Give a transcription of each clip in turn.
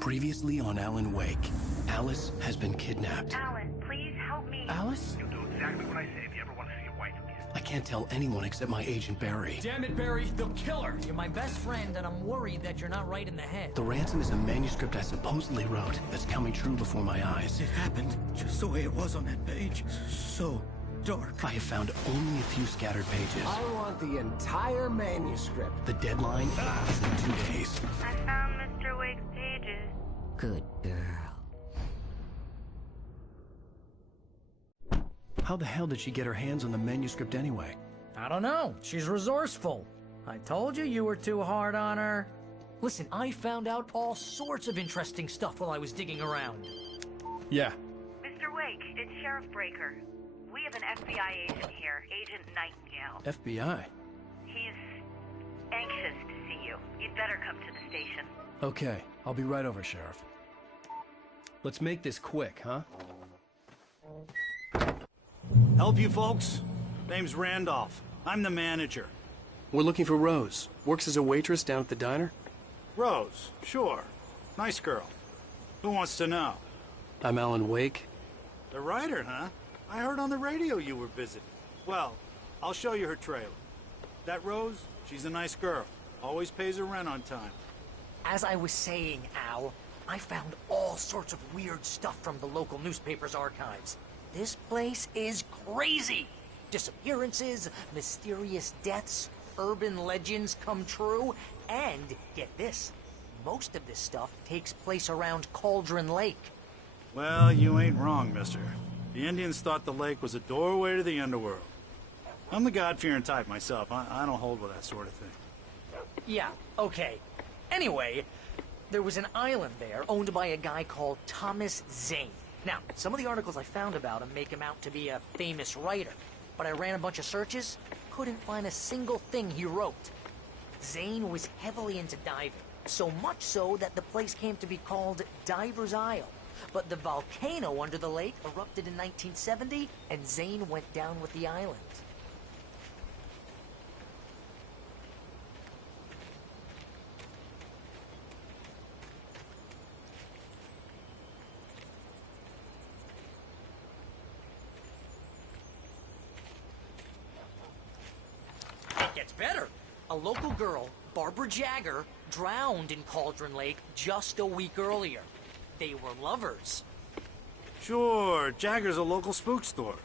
Previously on Alan Wake, Alice has been kidnapped. Alan, please help me. Alice? You'll do exactly what I say if you ever want to see your wife again. I can't tell anyone except my agent Barry. Damn it, Barry, they'll kill her! You're my best friend, and I'm worried that you're not right in the head. The ransom is a manuscript I supposedly wrote that's coming true before my eyes. It happened just the way it was on that page. So dark. I have found only a few scattered pages. I want the entire manuscript. The deadline is in 2 days. I found Mr. Wake's pages. Good girl. How the hell did she get her hands on the manuscript anyway? I don't know. She's resourceful. I told you were too hard on her. Listen, I found out all sorts of interesting stuff while I was digging around. Yeah. Mr. Wake, it's Sheriff Breaker. We have an FBI agent here, Agent Nightingale. FBI? He's anxious to see you. You'd better come to the station. Okay, I'll be right over, Sheriff. Let's make this quick, huh? Help you folks? Name's Randolph. I'm the manager. We're looking for Rose. Works as a waitress down at the diner. Rose, sure. Nice girl. Who wants to know? I'm Alan Wake. The writer, huh? I heard on the radio you were visiting. Well, I'll show you her trailer. That Rose, she's a nice girl. Always pays her rent on time. As I was saying, Al, I found all sorts of weird stuff from the local newspaper's archives. This place is crazy! Disappearances, mysterious deaths, urban legends come true, and, get this, most of this stuff takes place around Cauldron Lake. Well, you ain't wrong, mister. The Indians thought the lake was a doorway to the underworld. I'm the God-fearing type myself. I don't hold with that sort of thing. Yeah, okay. Anyway, there was an island there owned by a guy called Thomas Zane. Now, some of the articles I found about him make him out to be a famous writer, but I ran a bunch of searches, couldn't find a single thing he wrote. Zane was heavily into diving, so much so that the place came to be called Diver's Isle. But the volcano under the lake erupted in 1970, and Zane went down with the island. It gets better. A local girl, Barbara Jagger, drowned in Cauldron Lake just a week earlier. They were lovers. Sure, Jagger's a local spook story.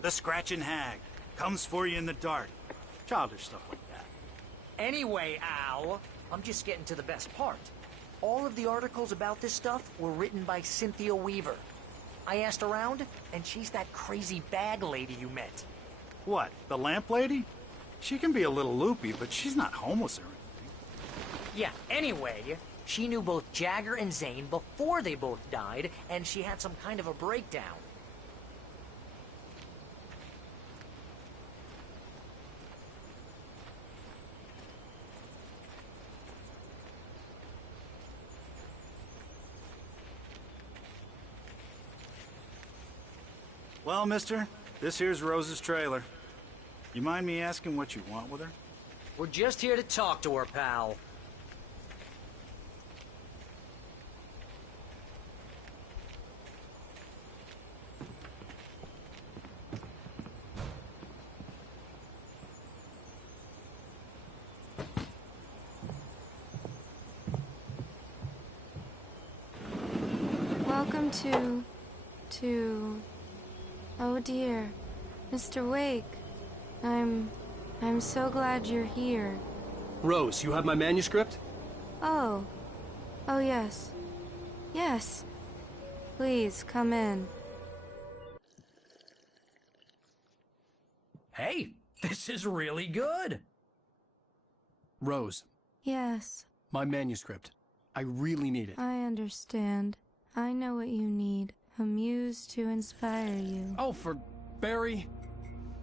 The Scratching Hag. Comes for you in the dark. Childish stuff like that. Anyway, Al, I'm just getting to the best part. All of the articles about this stuff were written by Cynthia Weaver. I asked around, and she's that crazy bag lady you met. What, the lamp lady? She can be a little loopy, but she's not homeless or anything. Yeah, anyway, she knew both Jagger and Zane before they both died, and she had some kind of a breakdown. Well, mister, this here's Rose's trailer. You mind me asking what you want with her? We're just here to talk to her, pal. Welcome to... Oh dear, Mr. Wake. I'm so glad you're here. Rose, you have my manuscript? Oh. Oh yes. Yes. Please, come in. Hey, this is really good! Rose, Yes, my manuscript. I really need it. I understand. I know what you need. A muse to inspire you. Oh, for Barry.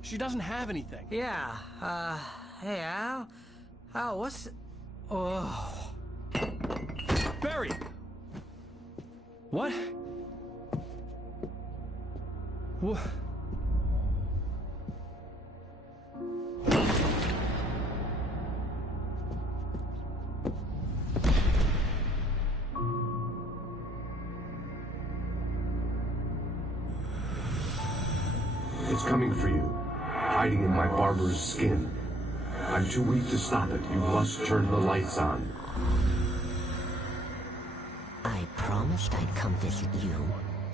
She doesn't have anything. Yeah, hey, Al? Al, what's... Oh... Barry! What? What? It's coming for you, hiding in my barber's skin. I'm too weak to stop it. You must turn the lights on. I promised I'd come visit you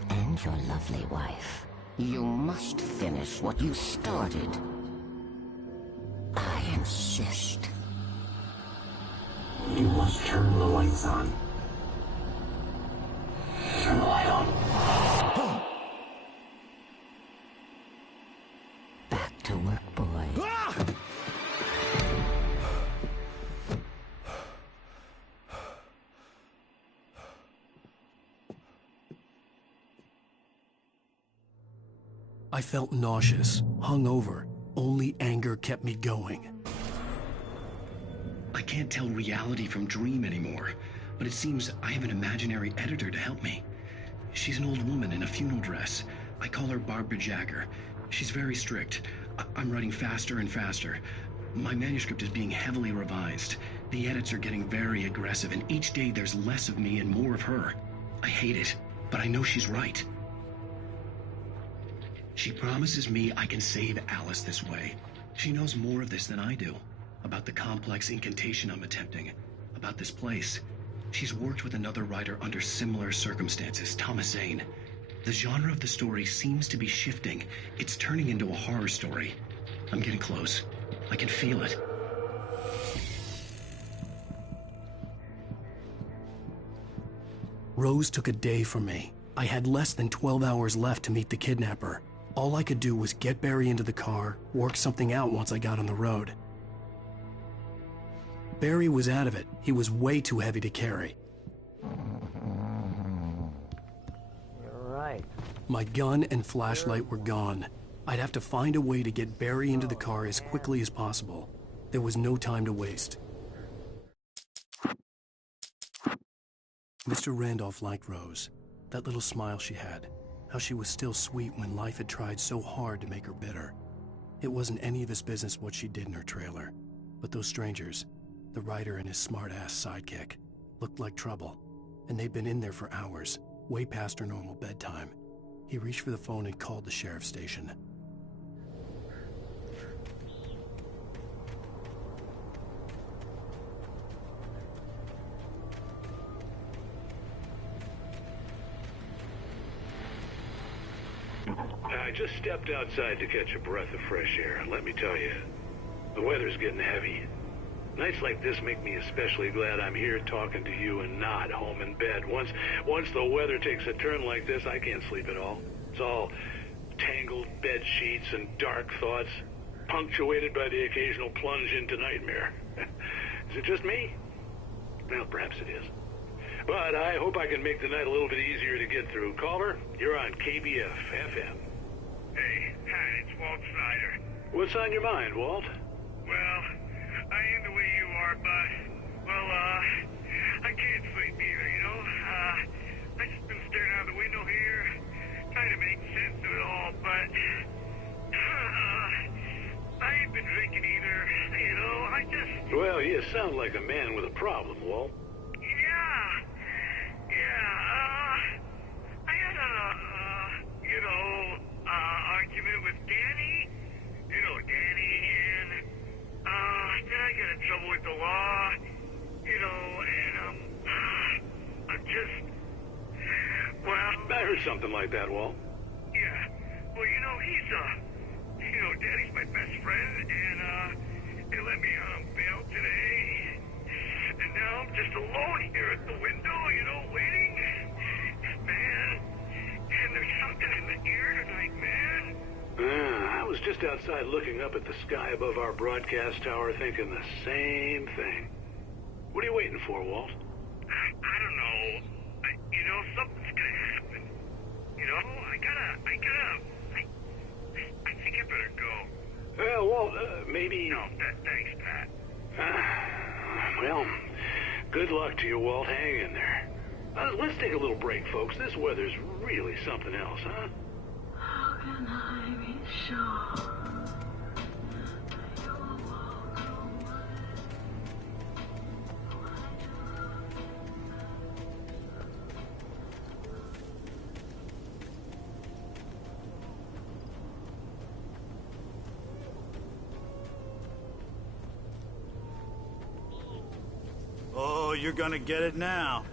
and your lovely wife. You must finish what you started. I insist. You must turn the lights on. Turn the light on. Back to work, boy. I felt nauseous, hungover. Only anger kept me going. I can't tell reality from dream anymore, but it seems I have an imaginary editor to help me. She's an old woman in a funeral dress. I call her Barbara Jagger. She's very strict. I'm writing faster and faster. My manuscript is being heavily revised. The edits are getting very aggressive, and each day there's less of me and more of her. I hate it, but I know she's right. She promises me I can save Alice this way. She knows more of this than I do. About the complex incantation I'm attempting. About this place. She's worked with another writer under similar circumstances, Thomas Zane. The genre of the story seems to be shifting. It's turning into a horror story. I'm getting close. I can feel it. Rose took a day from me. I had less than 12 hours left to meet the kidnapper. All I could do was get Barry into the car, work something out once I got on the road. Barry was out of it. He was way too heavy to carry. You're right. My gun and flashlight were gone. I'd have to find a way to get Barry into the car as quickly as possible. There was no time to waste. Mr. Randolph liked Rose. That little smile she had. How she was still sweet when life had tried so hard to make her bitter. It wasn't any of his business what she did in her trailer. But those strangers, the writer and his smart-ass sidekick, looked like trouble. And they'd been in there for hours, way past her normal bedtime. He reached for the phone and called the sheriff's station. I just stepped outside to catch a breath of fresh air. Let me tell you, the weather's getting heavy. Nights like this make me especially glad I'm here talking to you and not home in bed. Once the weather takes a turn like this, I can't sleep at all. It's all tangled bed sheets and dark thoughts, punctuated by the occasional plunge into nightmare. Is it just me? Well, perhaps it is. But I hope I can make the night a little bit easier to get through. Caller, you're on KBF FM. Hey, hi, it's Walt Snyder. What's on your mind, Walt? Well, I am the way you are, but, well, I can't sleep either, you know? I just been staring out the window here, trying to make sense of it all, but, I ain't been drinking either, you know, I just... Well, you sound like a man with a problem, Walt. I had argument with Danny. You know Danny, and, then I got in trouble with the law, you know, and, I'm just, well... I heard something like that, Walt. Yeah, well, you know, Danny's my best friend, and, they let me on bail today, and now I'm just alone here at the window, you know, waiting. Man, and there's something in the air tonight, man. I was just outside looking up at the sky above our broadcast tower thinking the same thing. What are you waiting for, Walt? I don't know. You know, something's gonna happen. You know, I think I better go. Well, Walt, maybe... No, thanks, Pat. Well, good luck to you, Walt. Hang in there. Let's take a little break, folks. This weather's really something else, huh? How can I be sure? you're gonna get it now.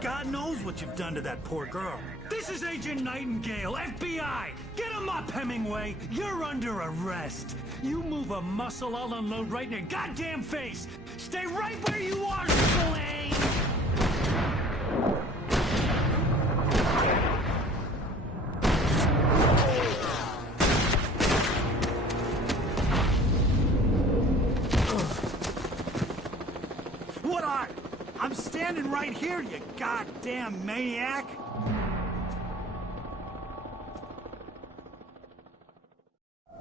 God knows what you've done to that poor girl. This is Agent Nightingale, FBI! Get him up, Hemingway! You're under arrest! You move a muscle, I'll unload right in your goddamn face! Stay right where you are, Spillane! What are? I'm standing right here, you goddamn maniac!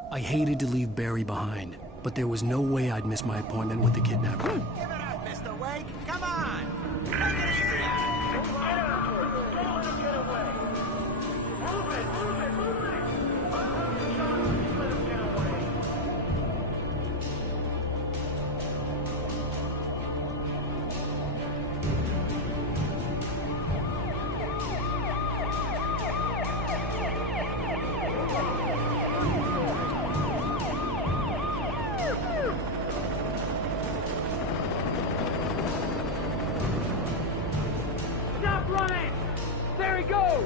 I hated to leave Barry behind, but there was no way I'd miss my appointment with the kidnapper. Give it up, Mr. Wake! Come on! Take it easy! Stop running! There he goes!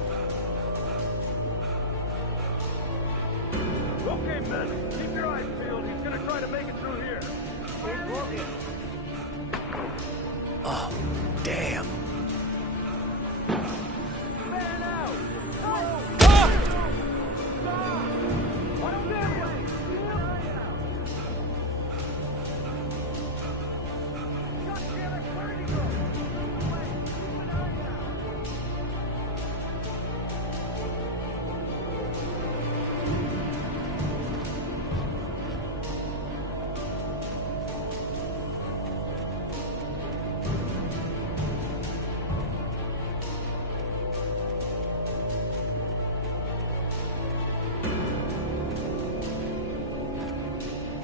Okay, men, keep your eyes peeled. He's gonna try to make it through here. Keep looking. Oh, damn. Man out! Oh! Stop! What's that way? Keep an eye out! God damn it, where did he go? Keep away! Keep an eye out!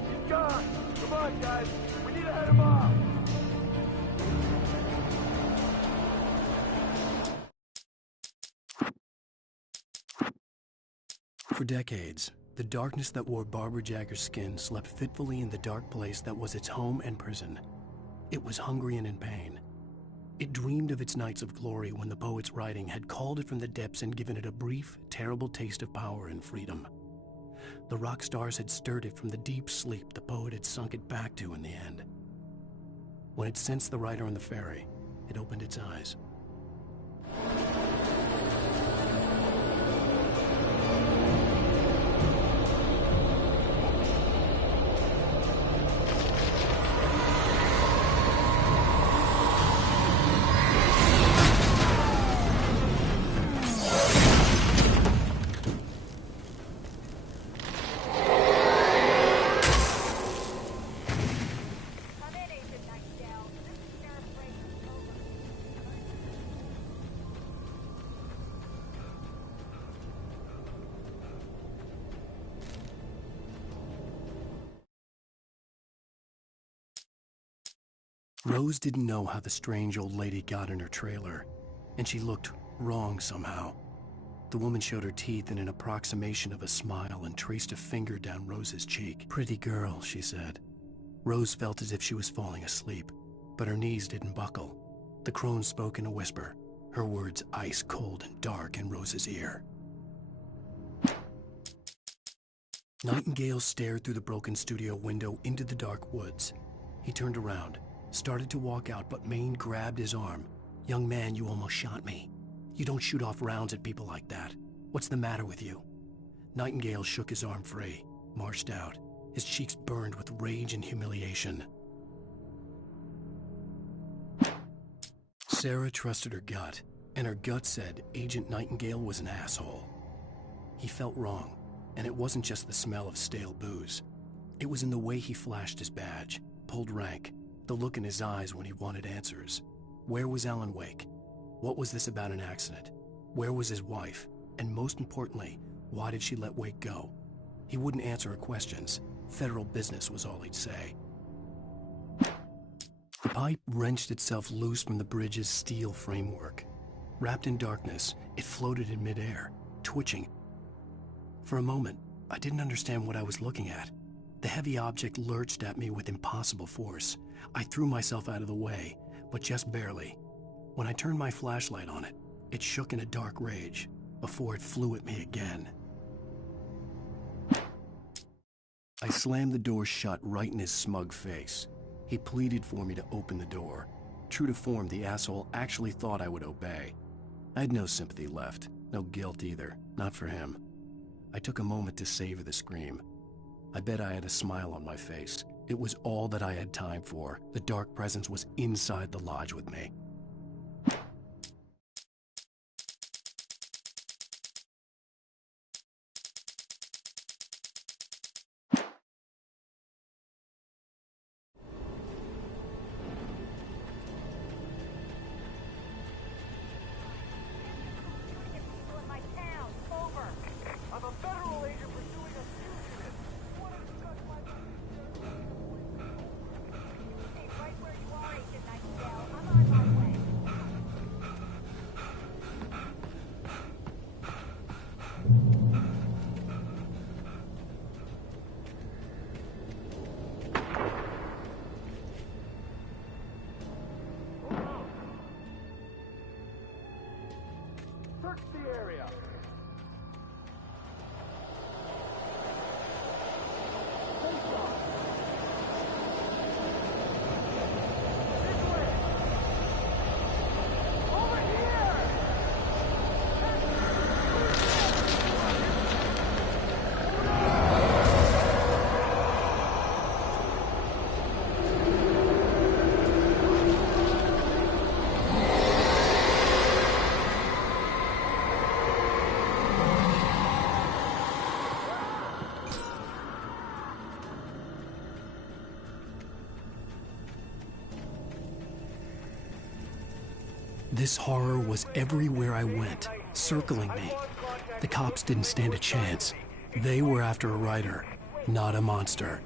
He's gone! Come on, guys! We need to head him off! For decades, the darkness that wore Barbara Jagger's skin slept fitfully in the dark place that was its home and prison. It was hungry and in pain. It dreamed of its nights of glory when the poet's writing had called it from the depths and given it a brief, terrible taste of power and freedom. The rock stars had stirred it from the deep sleep the poet had sunk it back to in the end. When it sensed the writer on the ferry, it opened its eyes. Rose didn't know how the strange old lady got in her trailer, and she looked wrong somehow. The woman showed her teeth in an approximation of a smile and traced a finger down Rose's cheek. "Pretty girl," she said. Rose felt as if she was falling asleep, but her knees didn't buckle. The crone spoke in a whisper, her words ice cold and dark in Rose's ear. Nightingale stared through the broken studio window into the dark woods. He turned around, started to walk out, but Maine grabbed his arm. "Young man, you almost shot me. You don't shoot off rounds at people like that. What's the matter with you?" Nightingale shook his arm free, marched out. His cheeks burned with rage and humiliation. Sarah trusted her gut, and her gut said Agent Nightingale was an asshole. He felt wrong, and it wasn't just the smell of stale booze. It was in the way he flashed his badge, pulled rank, the look in his eyes when he wanted answers. Where was Alan Wake? What was this about an accident? Where was his wife? And most importantly, why did she let Wake go? He wouldn't answer her questions. Federal business was all he'd say. The pipe wrenched itself loose from the bridge's steel framework. Wrapped in darkness, it floated in midair, twitching. For a moment, I didn't understand what I was looking at. The heavy object lurched at me with impossible force. I threw myself out of the way, but just barely. When I turned my flashlight on it, it shook in a dark rage before it flew at me again. I slammed the door shut right in his smug face. He pleaded for me to open the door. True to form, the asshole actually thought I would obey. I had no sympathy left, no guilt either, not for him. I took a moment to savor the scream. I bet I had a smile on my face. It was all that I had time for. The dark presence was inside the lodge with me. Search the area. This horror was everywhere I went, circling me. The cops didn't stand a chance. They were after a writer, not a monster.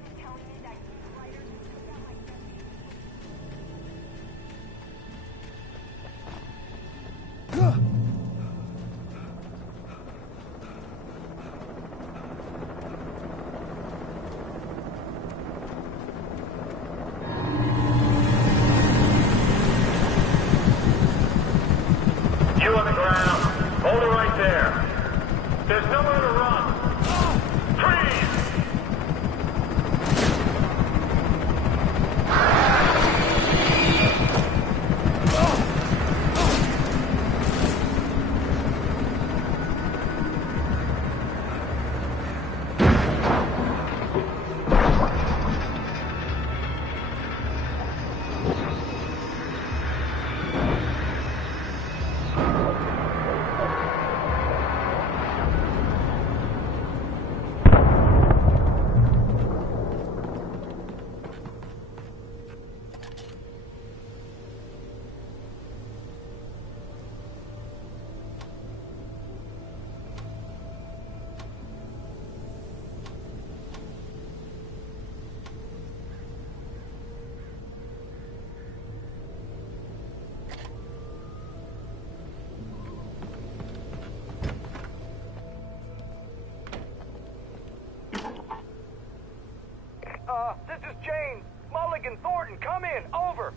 This is James. Mulligan, Thornton, come in. Over.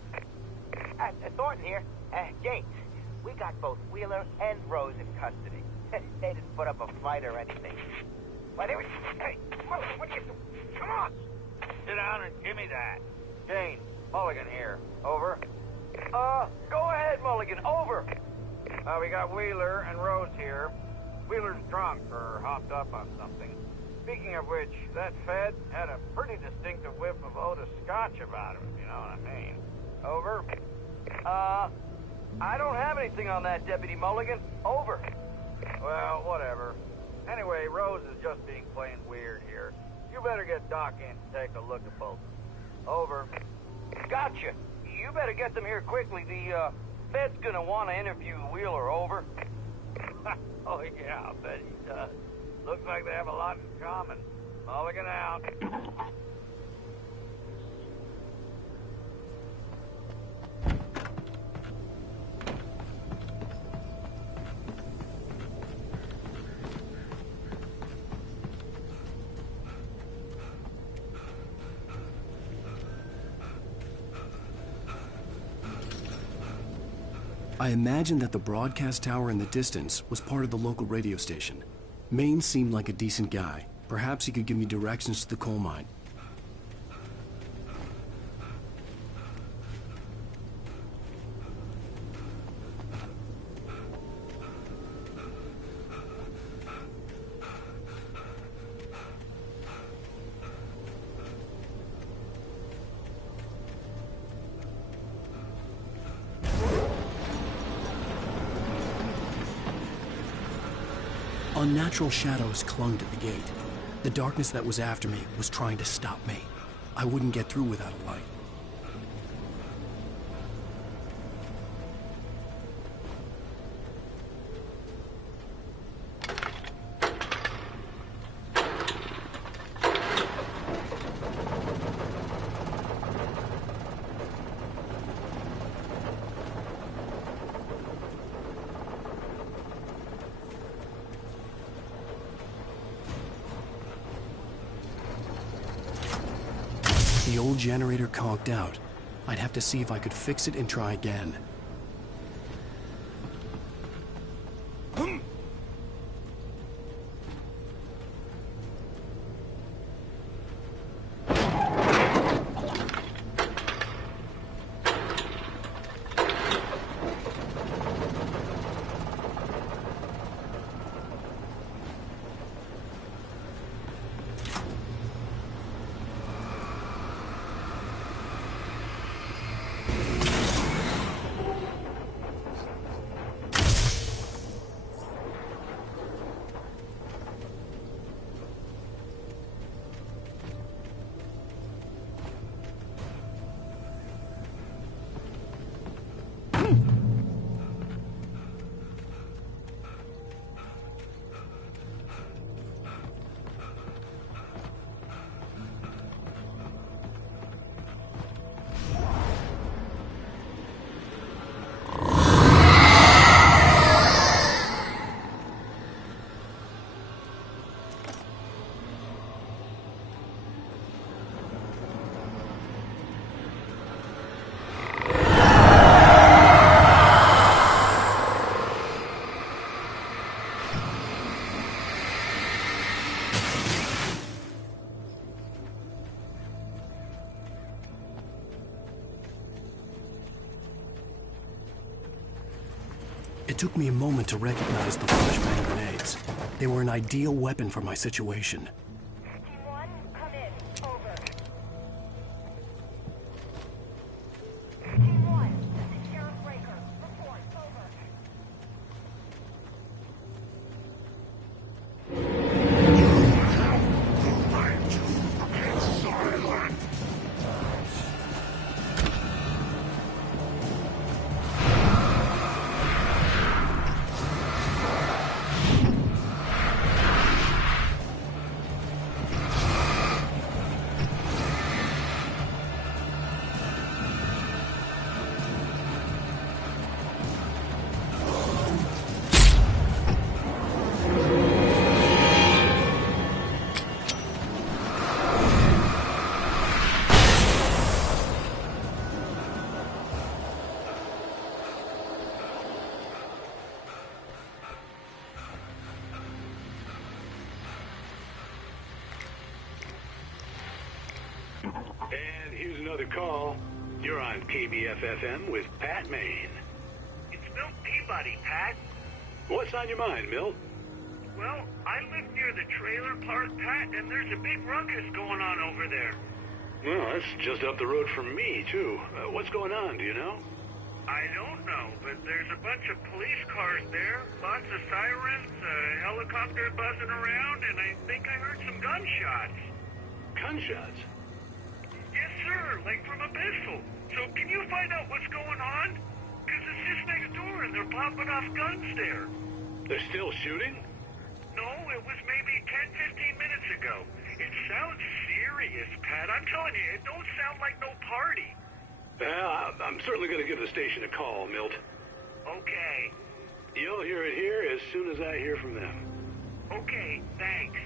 Thornton here. James, we got both Wheeler and Rose in custody. They didn't put up a fight or anything. Why, they were... Hey, Mulligan, what you... Come on! Sit down and give me that. James, Mulligan here. Over. Go ahead, Mulligan. Over. We got Wheeler and Rose here. Wheeler's drunk or hopped up on something. Speaking of which, that Fed had a pretty distinctive whiff of Otis Scotch about him, if you know what I mean. Over. I don't have anything on that, Deputy Mulligan. Over. Well, whatever. Anyway, Rose is just being plain weird here. You better get Doc in to take a look at both. Over. Gotcha. You better get them here quickly. The, Fed's gonna want to interview Wheeler. Over. Oh, yeah, I'll bet he does. Looks like they have a lot in common. Mulligan out. I imagined that the broadcast tower in the distance was part of the local radio station. Maine seemed like a decent guy. Perhaps he could give me directions to the coal mine. Unnatural shadows clung to the gate. The darkness that was after me was trying to stop me. I wouldn't get through without a light. The old generator conked out. I'd have to see if I could fix it and try again. It took me a moment to recognize the flashbang grenades. They were an ideal weapon for my situation. Team 1, come in. Over. Team 1, this is Sheriff Breaker. Report. Over. And here's another call. You're on KBF-FM with Pat Maine. It's Milt Peabody, Pat. What's on your mind, Milt? Well, I live near the trailer park, Pat, and there's a big ruckus going on over there. Well, that's just up the road from me, too. What's going on, do you know? I don't know, but there's a bunch of police cars there, lots of sirens, a helicopter buzzing around, and I think I heard some gunshots. Gunshots? Yes, sir, like from a pistol. So can you find out what's going on? Because it's just next door and they're popping off guns there. They're still shooting? No, it was maybe 10, 15 minutes ago. It sounds serious, Pat. I'm telling you, it don't sound like no party. Well, I'm certainly going to give the station a call, Milt. Okay. You'll hear it here as soon as I hear from them. Okay, thanks.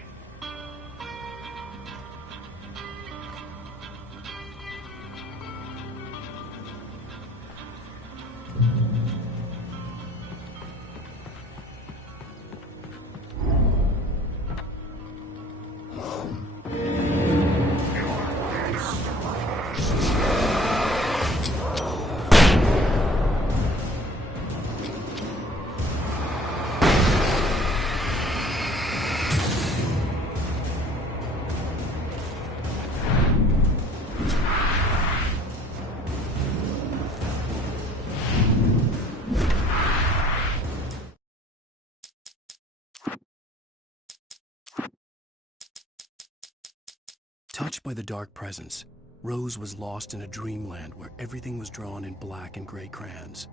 Touched by the dark presence, Rose was lost in a dreamland where everything was drawn in black and gray crayons.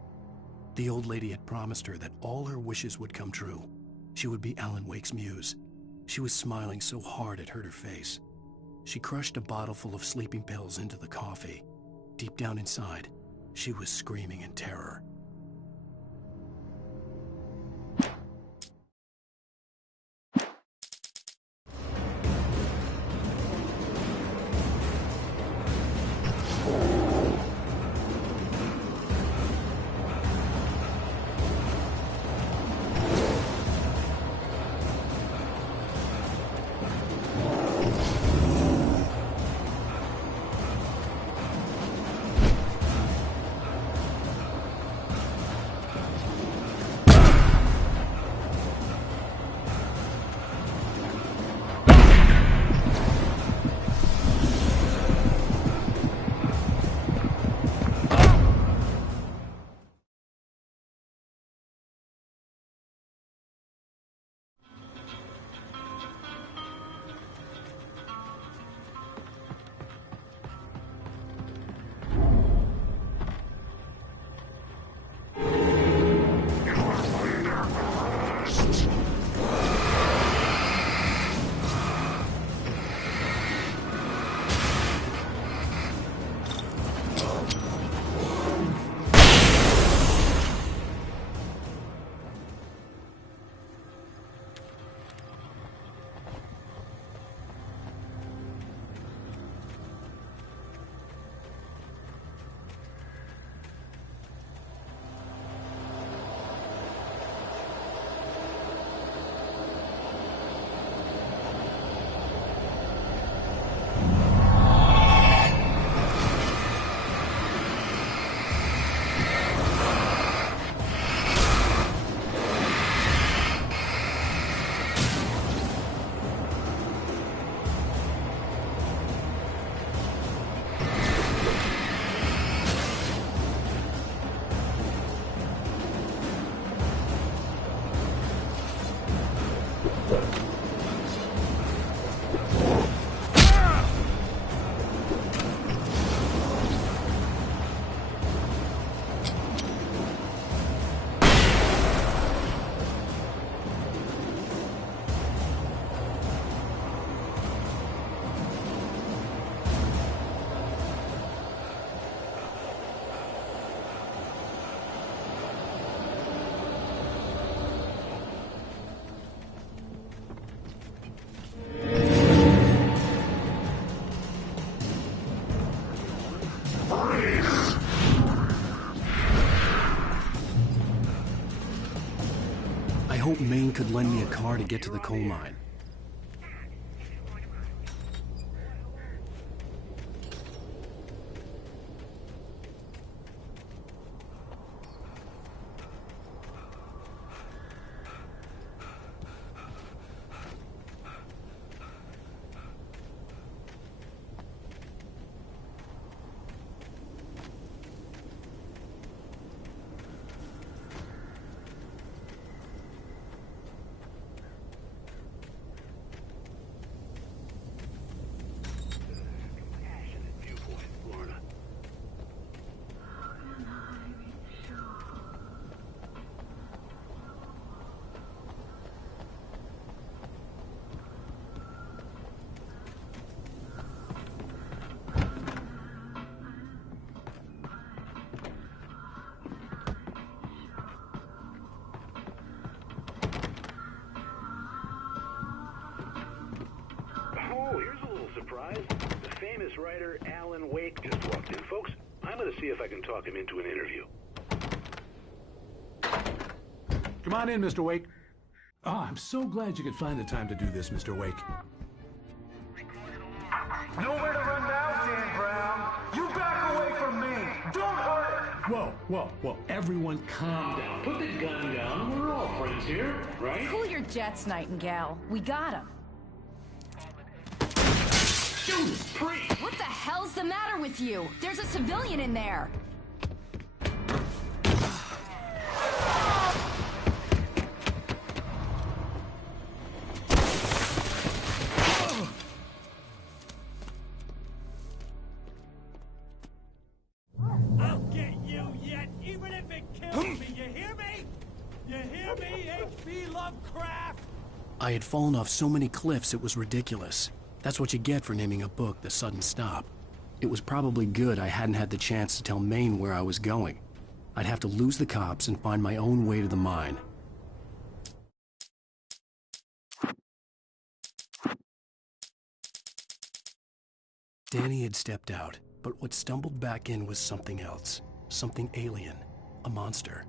The old lady had promised her that all her wishes would come true. She would be Alan Wake's muse. She was smiling so hard it hurt her face. She crushed a bottle full of sleeping pills into the coffee. Deep down inside, she was screaming in terror. I hope Maine could lend me a car to get to the coal mine. The famous writer Alan Wake just walked in. Folks, I'm going to see if I can talk him into an interview. Come on in, Mr. Wake. Oh, I'm so glad you could find the time to do this, Mr. Wake. Nowhere to run now, Dan Brown. You back away from me. Don't hurt her. Whoa, whoa, whoa. Everyone calm down. Put the gun down. We're all friends here, right? Cool your jets, Nightingale. We got him. Judas Priest! What the hell's the matter with you? There's a civilian in there. kills me, you hear me? You hear me, H.P. Lovecraft? I had fallen off so many cliffs it was ridiculous. That's what you get for naming a book The Sudden Stop. It was probably good I hadn't had the chance to tell Maine where I was going. I'd have to lose the cops and find my own way to the mine. Danny had stepped out, but what stumbled back in was something else. Something alien. A monster.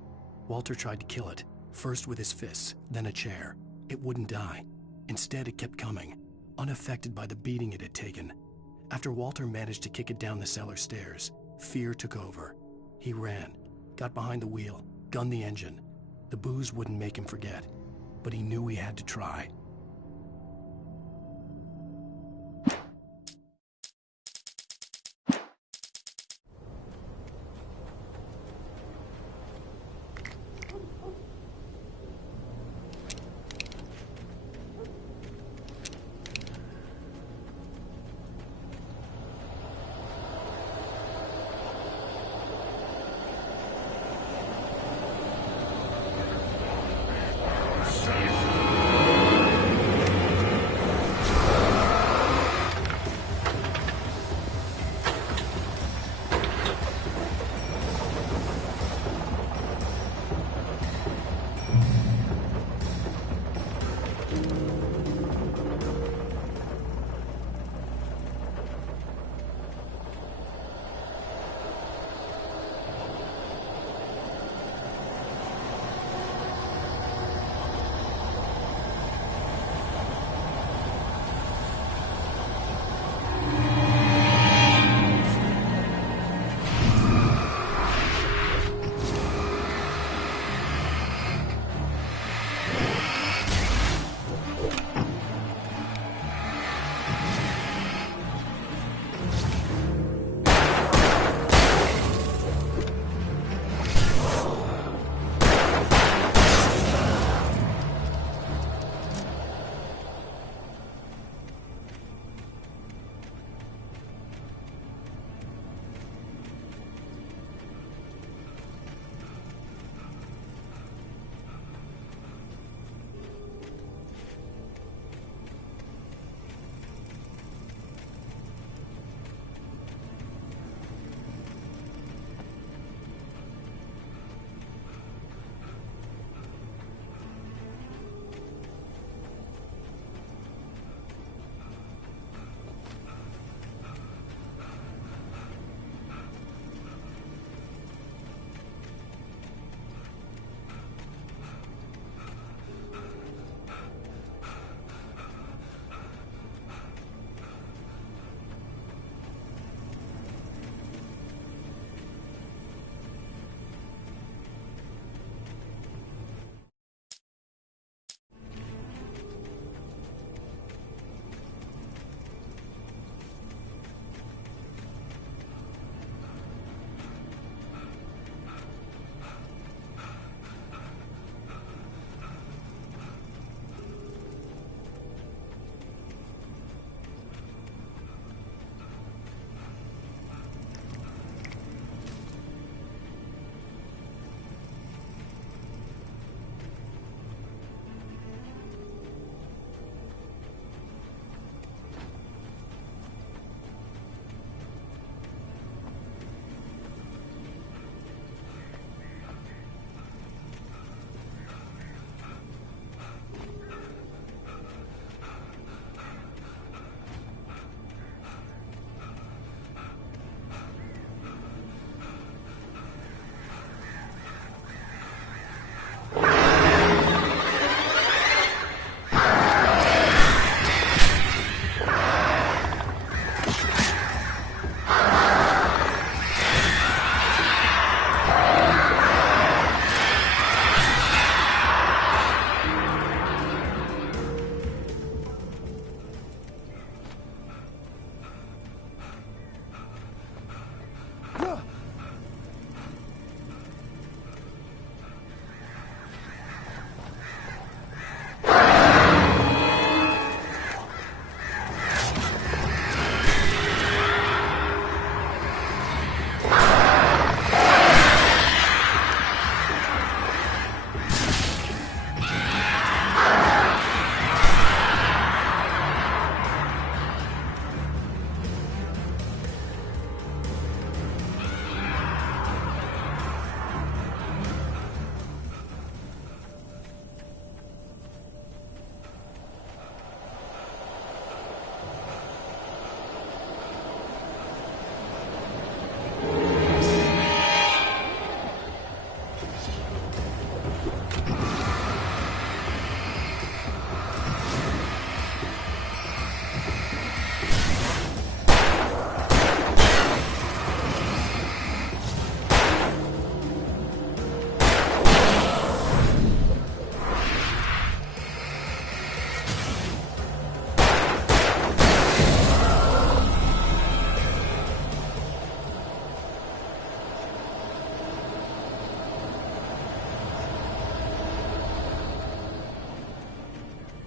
Walter tried to kill it, first with his fists, then a chair. It wouldn't die. Instead, it kept coming, unaffected by the beating it had taken. After Walter managed to kick it down the cellar stairs, fear took over. He ran, got behind the wheel, gunned the engine. The booze wouldn't make him forget, but he knew he had to try.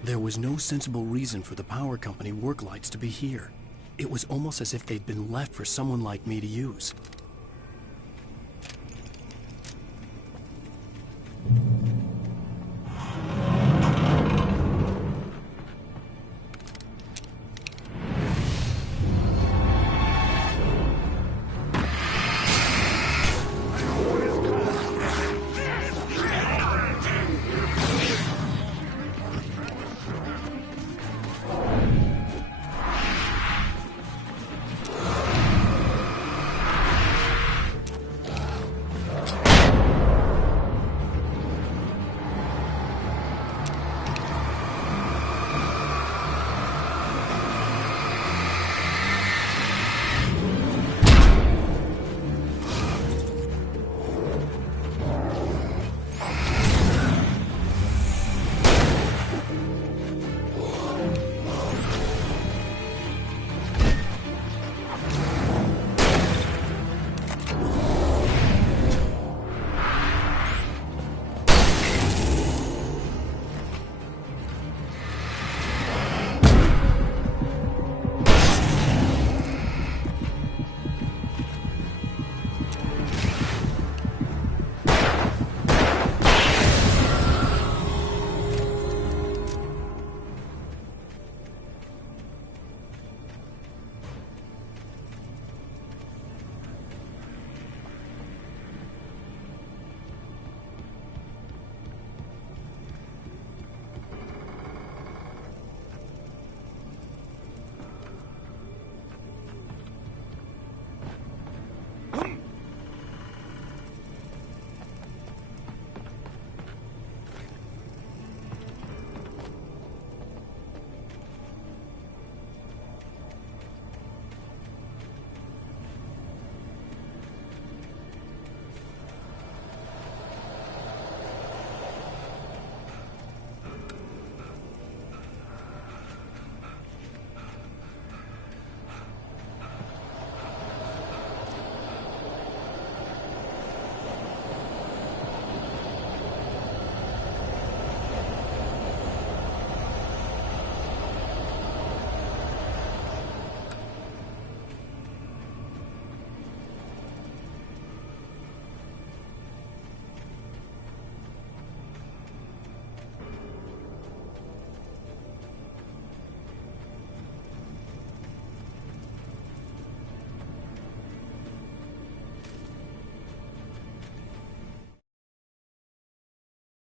There was no sensible reason for the power company work lights to be here. It was almost as if they'd been left for someone like me to use.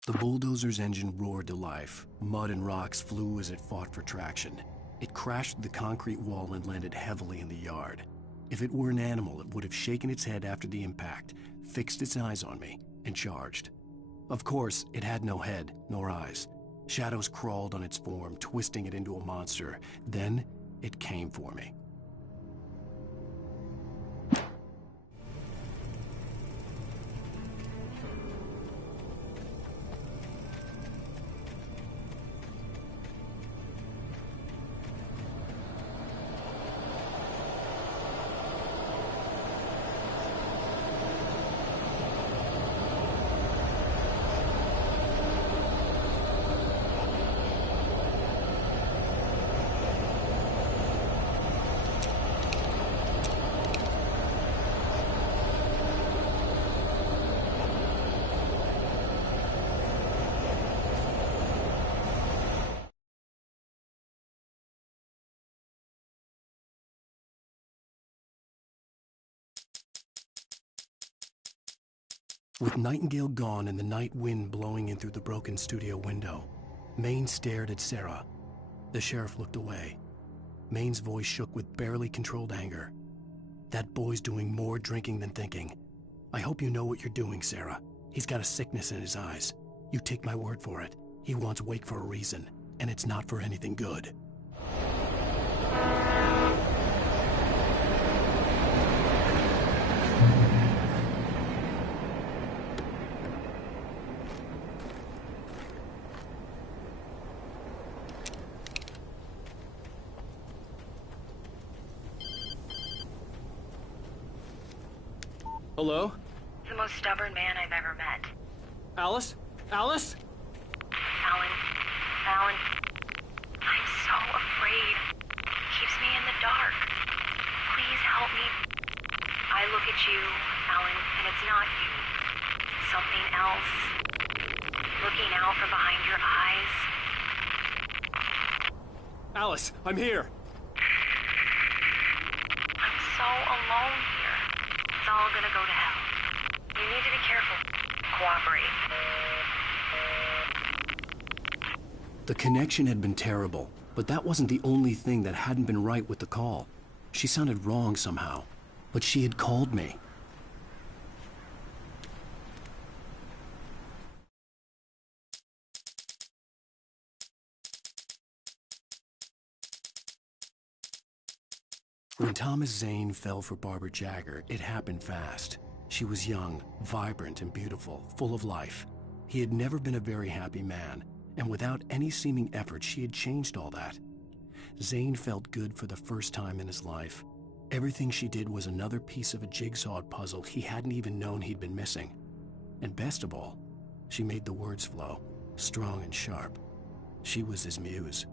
The bulldozer's engine roared to life. Mud and rocks flew as it fought for traction. It crashed through the concrete wall and landed heavily in the yard. If it were an animal, it would have shaken its head after the impact, fixed its eyes on me, and charged. Of course, it had no head, nor eyes. Shadows crawled on its form, twisting it into a monster. Then, it came for me. With Nightingale gone and the night wind blowing in through the broken studio window, Maine stared at Sarah. The sheriff looked away. Maine's voice shook with barely controlled anger. That boy's doing more drinking than thinking. I hope you know what you're doing, Sarah. He's got a sickness in his eyes. You take my word for it. He wants Wake for a reason, and it's not for anything good. Hello? The most stubborn man I've ever met. Alice? Alice? Alan, afraid. Keeps me in the dark. Please help me. I look at you, Alan, and it's not you. Something else. Looking out from behind your eyes. Alice, I'm here. I'm so alone here. It's all gonna go to hell. You need to be careful. Cooperate. The connection had been terrible, but that wasn't the only thing that hadn't been right with the call. She sounded wrong somehow, but she had called me. When Thomas Zane fell for Barbara Jagger, it happened fast. She was young, vibrant, and beautiful, full of life. He had never been a very happy man, and without any seeming effort, she had changed all that. Zane felt good for the first time in his life. Everything she did was another piece of a jigsaw puzzle he hadn't even known he'd been missing. And best of all, she made the words flow, strong and sharp. She was his muse.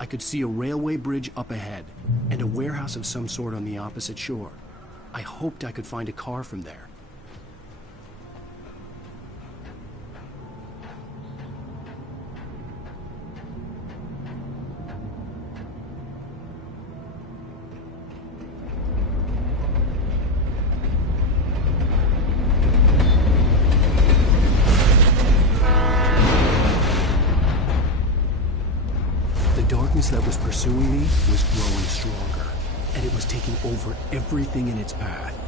I could see a railway bridge up ahead, and a warehouse of some sort on the opposite shore. I hoped I could find a car from there. That was pursuing me was growing stronger, and it was taking over everything in its path.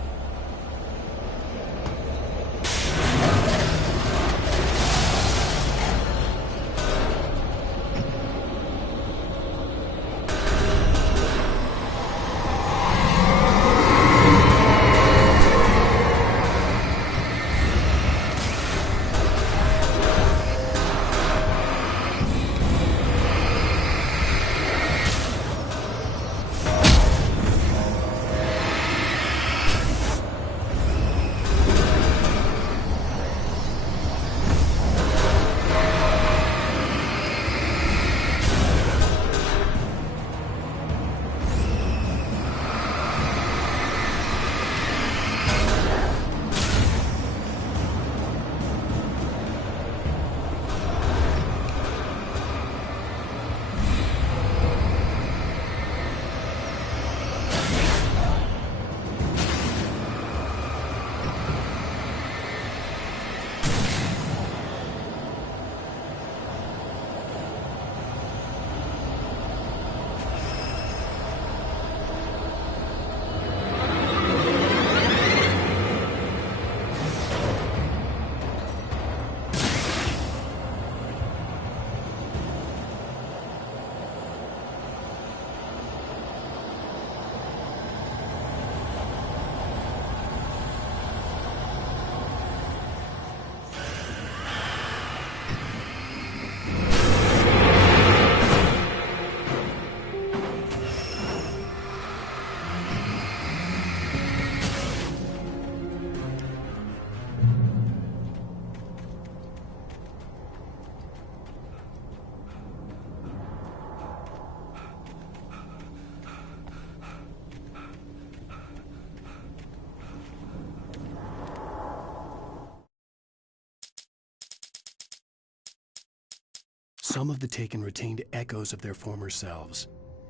Some of the Taken retained echoes of their former selves,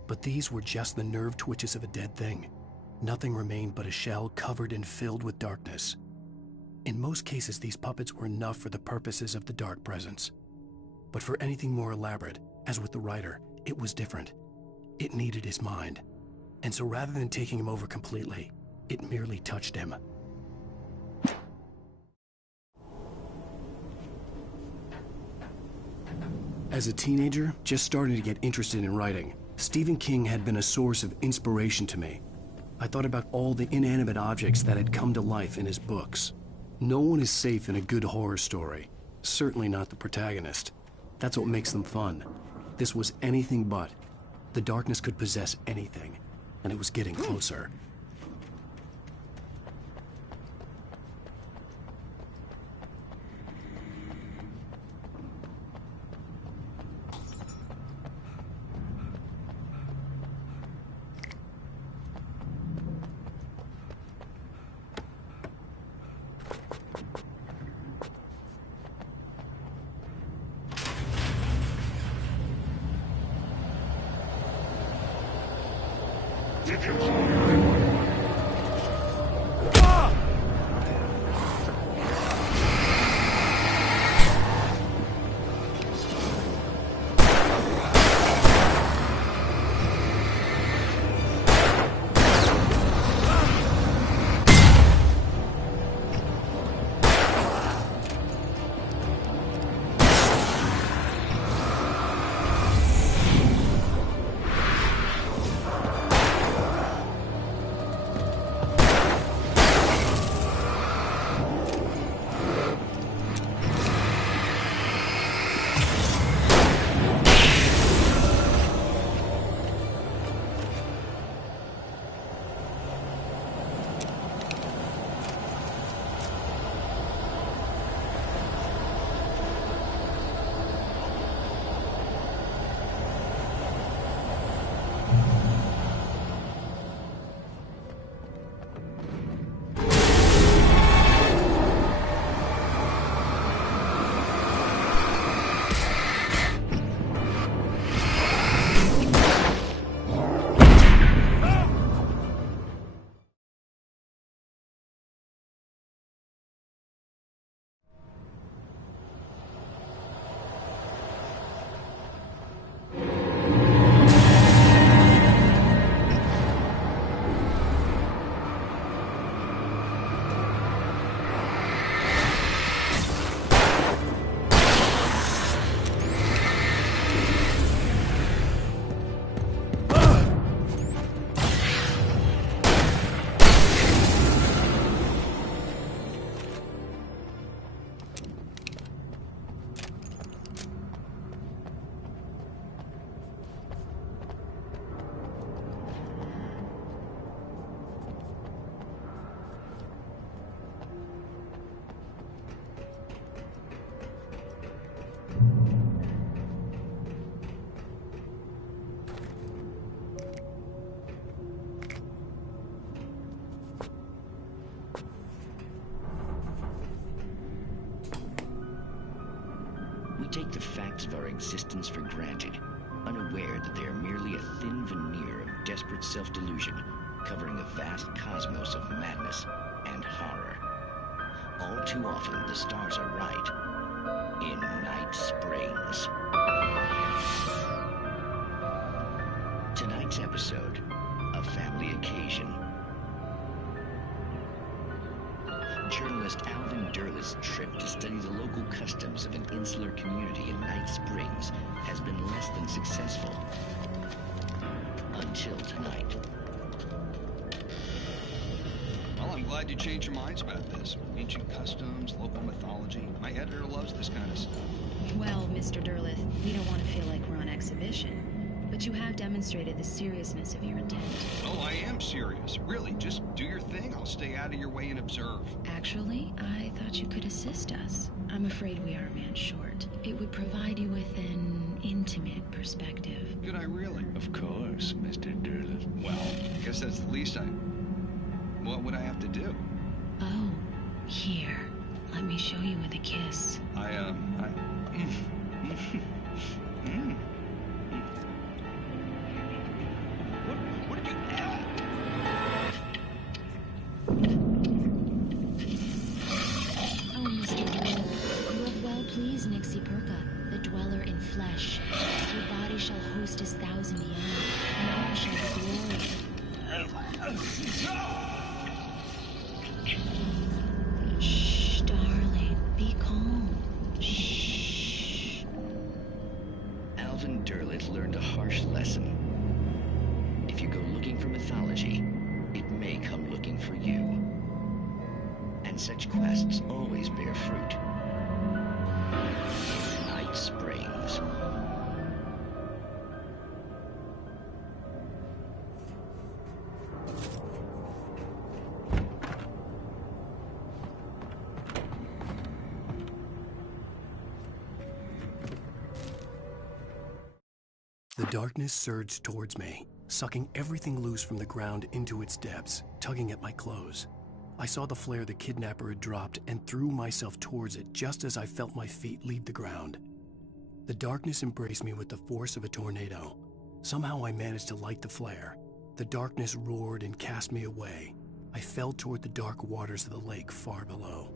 but these were just the nerve twitches of a dead thing. Nothing remained but a shell covered and filled with darkness. In most cases, these puppets were enough for the purposes of the Dark Presence. But for anything more elaborate, as with the writer, it was different. It needed his mind. And so rather than taking him over completely, it merely touched him. As a teenager, just starting to get interested in writing, Stephen King had been a source of inspiration to me. I thought about all the inanimate objects that had come to life in his books. No one is safe in a good horror story. Certainly not the protagonist. That's what makes them fun. This was anything but. The darkness could possess anything, and it was getting closer. Take the facts of our existence for granted, unaware that they are merely a thin veneer of desperate self-delusion, covering a vast cosmos of madness and horror. All too often, the stars are right. In Night Springs. Tonight's episode, A Family Occasion. Journalist Alvin Derlis' trip to study the local customs of an insular community in Night Springs has been less than successful. Until tonight. Well, I'm glad you changed your minds about this. Ancient customs, local mythology. My editor loves this kind of stuff. Well, Mr. Derlith, we don't want to feel like we're on exhibition. But you have demonstrated the seriousness of your intent. Oh, I am serious. Really, just do your thing. I'll stay out of your way and observe. Actually, I thought you could assist us. I'm afraid we are a man short. It would provide you with an intimate perspective. Could I really? Of course, Mr. Derlith. Well, I guess that's the least I... What would I have to do? Oh, here. Let me show you with a kiss. What did you... Oh, Mr. Wu, you have well pleased Nixie Perka, the dweller in flesh. Your body shall host his thousand beyond, and all shall be glory. Shh, darling, be calm. Shh. Alvin Derleth learned a harsh lesson. If you go looking for mythology, it may come looking for you. And such quests always bear fruit. Night Springs. The darkness surged towards me, sucking everything loose from the ground into its depths, tugging at my clothes. I saw the flare the kidnapper had dropped and threw myself towards it just as I felt my feet leave the ground. The darkness embraced me with the force of a tornado. Somehow I managed to light the flare. The darkness roared and cast me away. I fell toward the dark waters of the lake far below.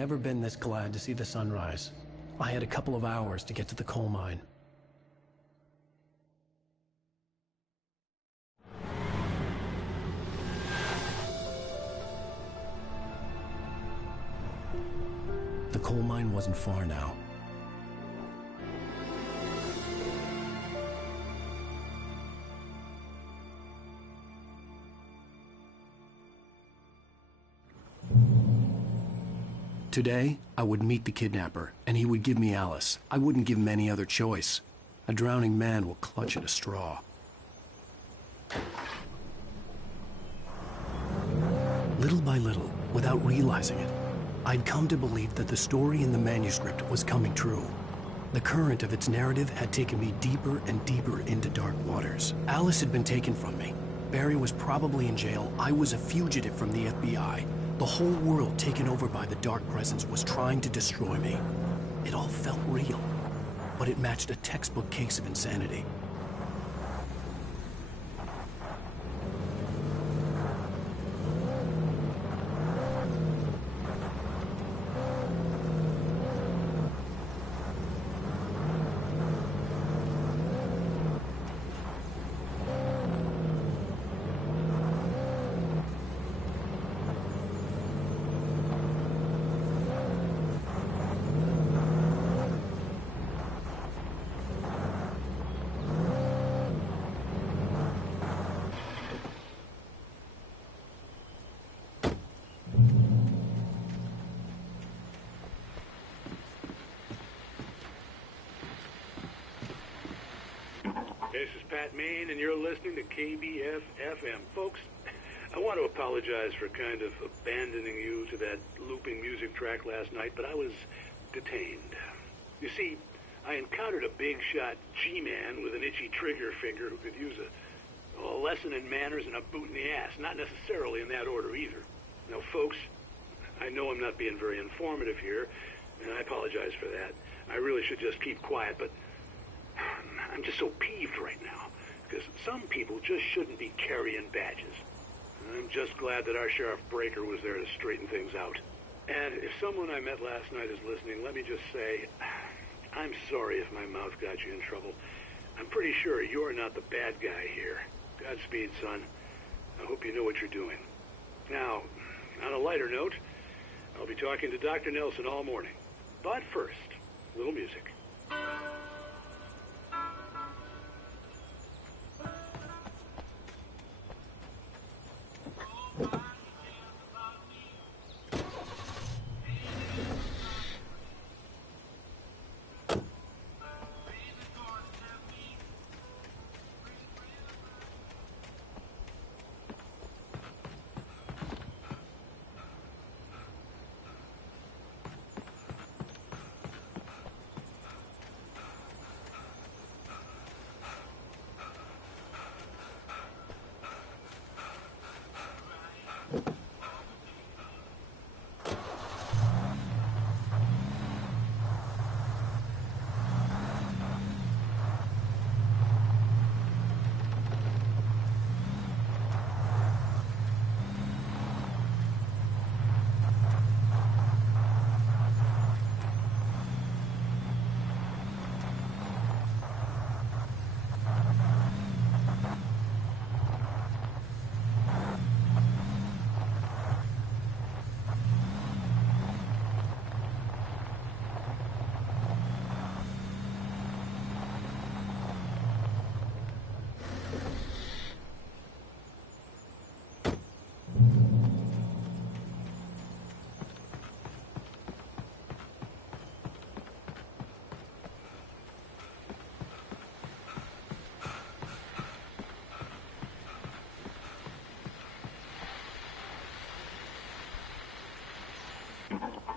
never been this glad to see the sunrise. I had a couple of hours to get to the coal mine. The coal mine wasn't far now. Today, I would meet the kidnapper, and he would give me Alice. I wouldn't give him any other choice. A drowning man will clutch at a straw. Little by little, without realizing it, I'd come to believe that the story in the manuscript was coming true. The current of its narrative had taken me deeper and deeper into dark waters. Alice had been taken from me. Barry was probably in jail. I was a fugitive from the FBI. The whole world taken over by the Dark Presence was trying to destroy me. It all felt real, but it matched a textbook case of insanity. This is Pat Main, and you're listening to KBF-FM. Folks, I want to apologize for kind of abandoning you to that looping music track last night, but I was detained. You see, I encountered a big-shot G-man with an itchy trigger finger who could use a lesson in manners and a boot in the ass. Not necessarily in that order, either. Now, folks, I know I'm not being very informative here, and I apologize for that. I really should just keep quiet, but I'm just so peeved right now, because some people just shouldn't be carrying badges. I'm just glad that our Sheriff Breaker was there to straighten things out. And if someone I met last night is listening, let me just say, I'm sorry if my mouth got you in trouble. I'm pretty sure you're not the bad guy here. Godspeed, son. I hope you know what you're doing. Now, on a lighter note, I'll be talking to Dr. Nelson all morning. But first, a little music.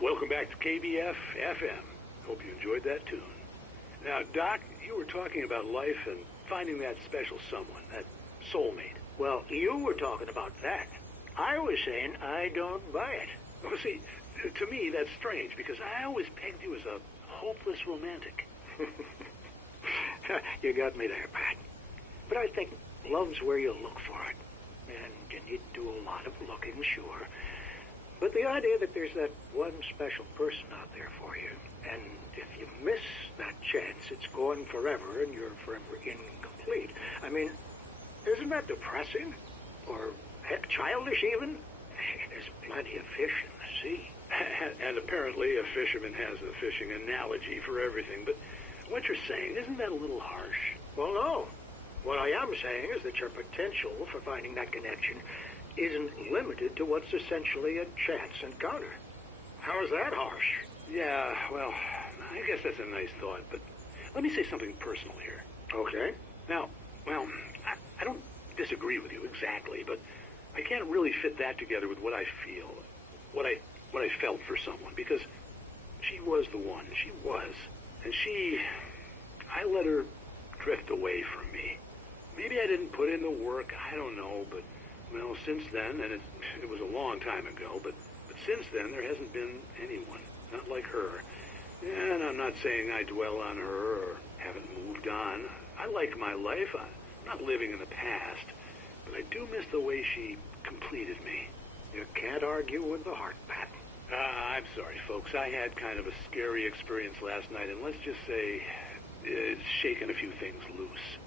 Welcome back to KBF-FM. Hope you enjoyed that tune. Now, Doc, you were talking about life and finding that special someone, that soulmate. Well, you were talking about that. I was saying I don't buy it. Well, see, to me, that's strange, because I always pegged you as a hopeless romantic. You got me there, Pat. But I think love's where you look for it. And you need to do a lot of looking, sure. But the idea that there's that one special person out there for you, and if you miss that chance, it's gone forever and you're forever incomplete. I mean, isn't that depressing? Or, heck, childish even? There's plenty of fish in the sea. And apparently a fisherman has a fishing analogy for everything, but what you're saying, isn't that a little harsh? Well, no. What I am saying is that your potential for finding that connection isn't limited to what's essentially a chance encounter. How is that harsh? Yeah, well, I guess that's a nice thought, but let me say something personal here. Okay. Now, well, I don't disagree with you exactly, but I can't really fit that together with what I feel, what I felt for someone, because she was the one. She was. And I let her drift away from me. Maybe I didn't put in the work, I don't know, but, well, since then, and it was a long time ago, but since then there hasn't been anyone, not like her. And I'm not saying I dwell on her or haven't moved on. I like my life. I'm not living in the past, but I do miss the way she completed me. You can't argue with the heart, Pat. I'm sorry, folks. I had kind of a scary experience last night, and let's just say it's shaken a few things loose.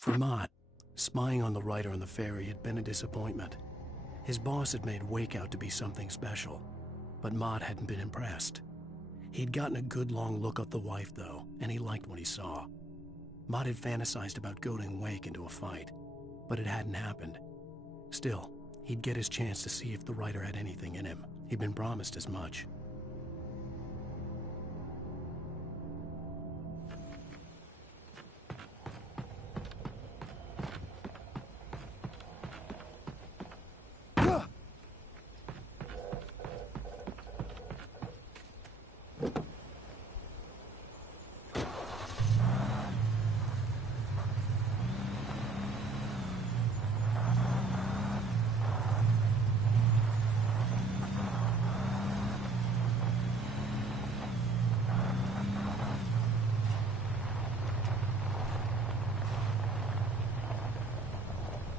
For Mott, spying on the writer on the ferry had been a disappointment. His boss had made Wake out to be something special, but Mott hadn't been impressed. He'd gotten a good long look at the wife, though, and he liked what he saw. Mott had fantasized about goading Wake into a fight, but it hadn't happened. Still, he'd get his chance to see if the writer had anything in him. He'd been promised as much.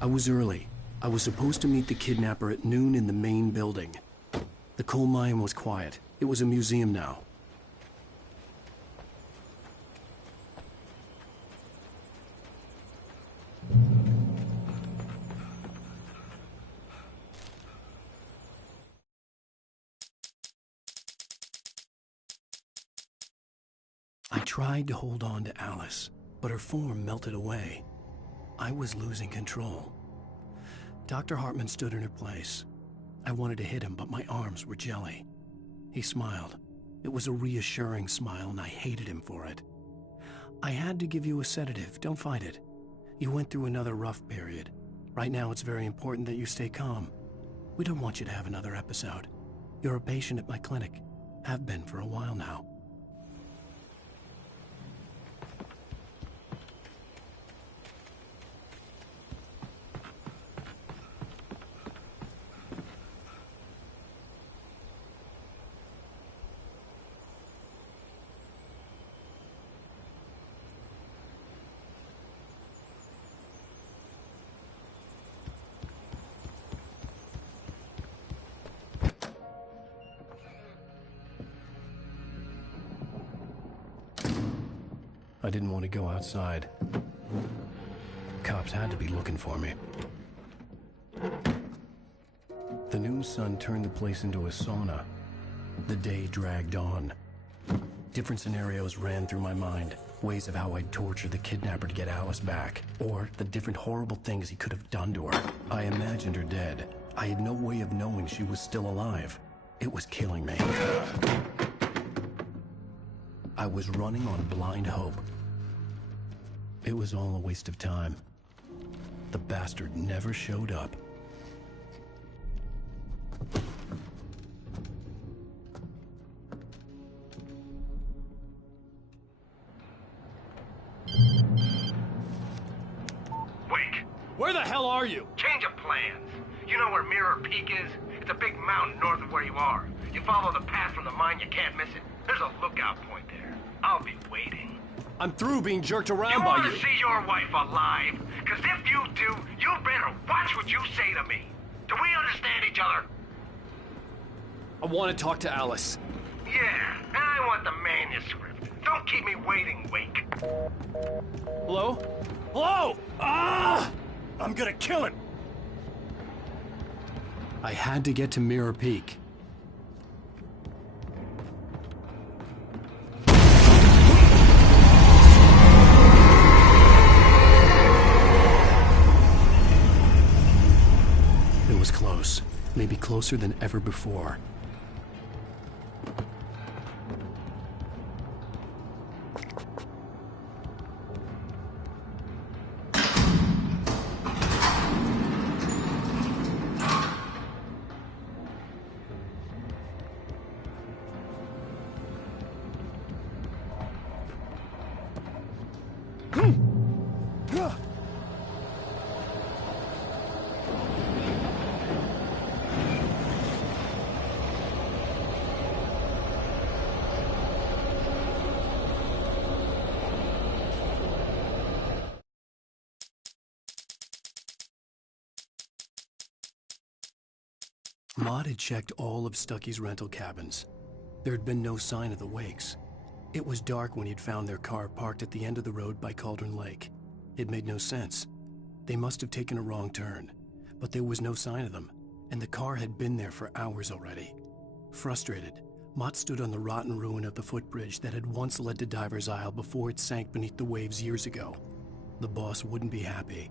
I was early. I was supposed to meet the kidnapper at noon in the main building. The coal mine was quiet. It was a museum now. I tried to hold on to Alice, but her form melted away. I was losing control. Dr. Hartman stood in her place. I wanted to hit him, but my arms were jelly. He smiled. It was a reassuring smile, and I hated him for it. I had to give you a sedative. Don't fight it. You went through another rough period. Right now, it's very important that you stay calm. We don't want you to have another episode. You're a patient at my clinic. Have been for a while now. I didn't want to go outside. Cops had to be looking for me. The noon sun turned the place into a sauna. The day dragged on. Different scenarios ran through my mind. Ways of how I'd torture the kidnapper to get Alice back. Or the different horrible things he could have done to her. I imagined her dead. I had no way of knowing she was still alive. It was killing me. I was running on blind hope. It was all a waste of time. The bastard never showed up. Wake! Where the hell are you? Change of plans. You know where Mirror Peak is? It's a big mountain north of where you are. You follow the path from the mine, you can't miss it. There's a lookout point there. I'll be waiting. I'm through being jerked around You by want you. to see your wife alive? Because if you do, you better watch what you say to me. Do we understand each other? I want to talk to Alice. Yeah, and I want the manuscript. Don't keep me waiting, Wake. Hello? Hello! Ah! I'm gonna kill him! I had to get to Mirror Peak. It was close. Maybe closer than ever before. Maud had checked all of Stucky's rental cabins. There had been no sign of the Wakes. It was dark when he'd found their car parked at the end of the road by Cauldron Lake. It made no sense. They must have taken a wrong turn, but there was no sign of them, and the car had been there for hours already. Frustrated, Mott stood on the rotten ruin of the footbridge that had once led to Diver's Isle before it sank beneath the waves years ago. The boss wouldn't be happy.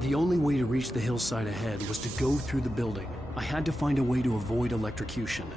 The only way to reach the hillside ahead was to go through the building. I had to find a way to avoid electrocution.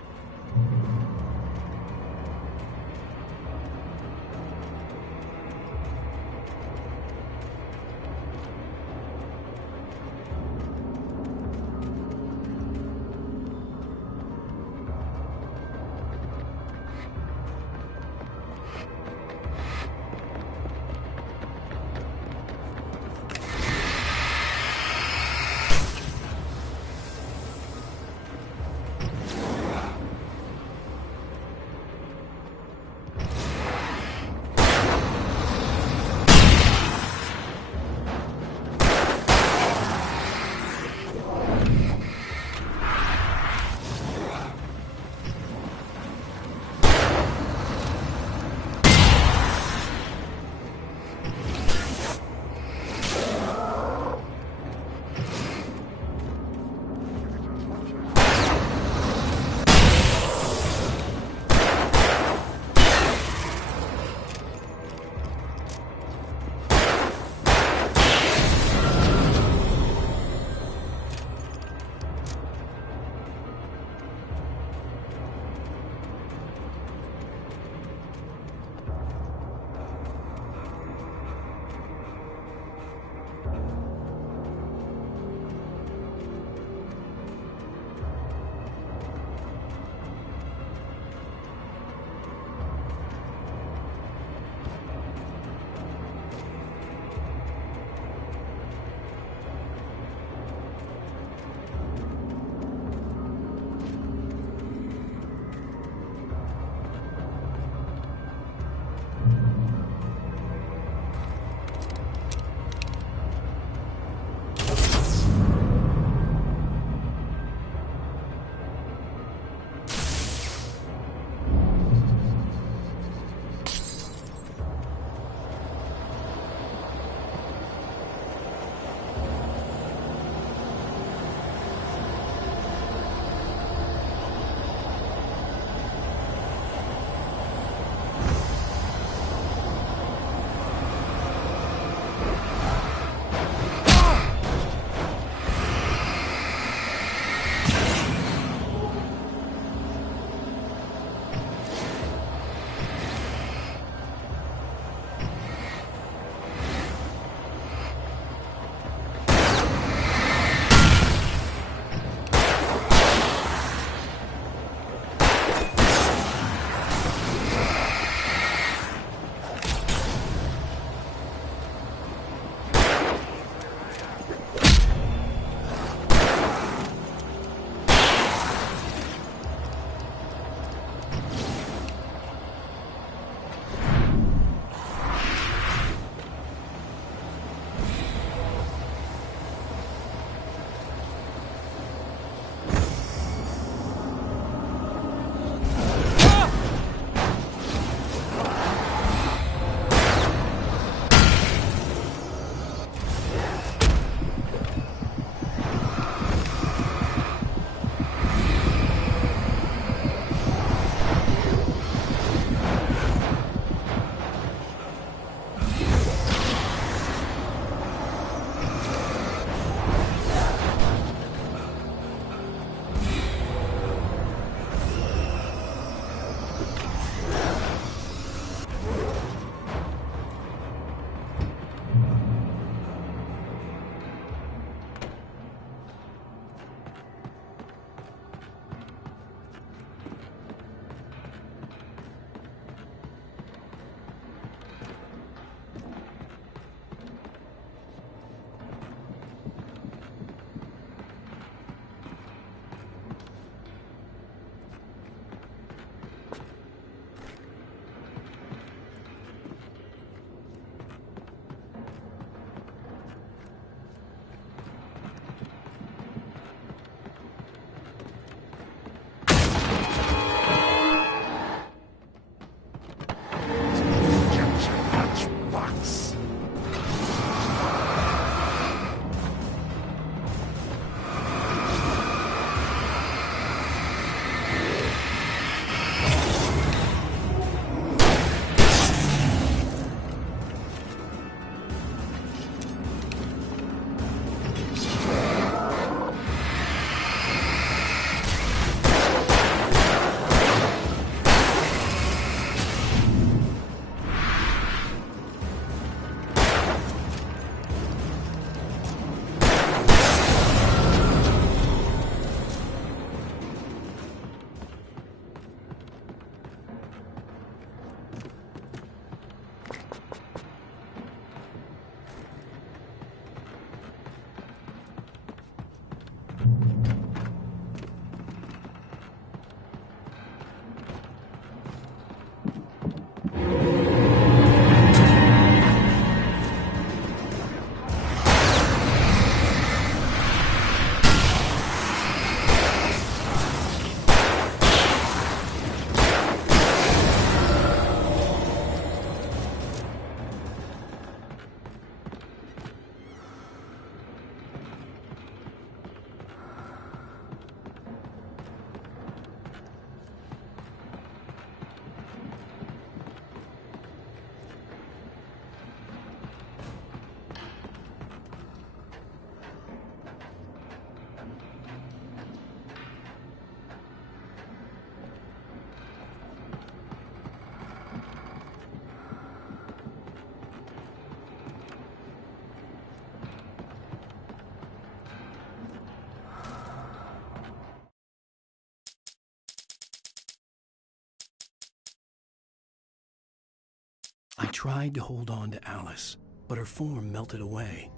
I tried to hold on to Alice, but her form melted away.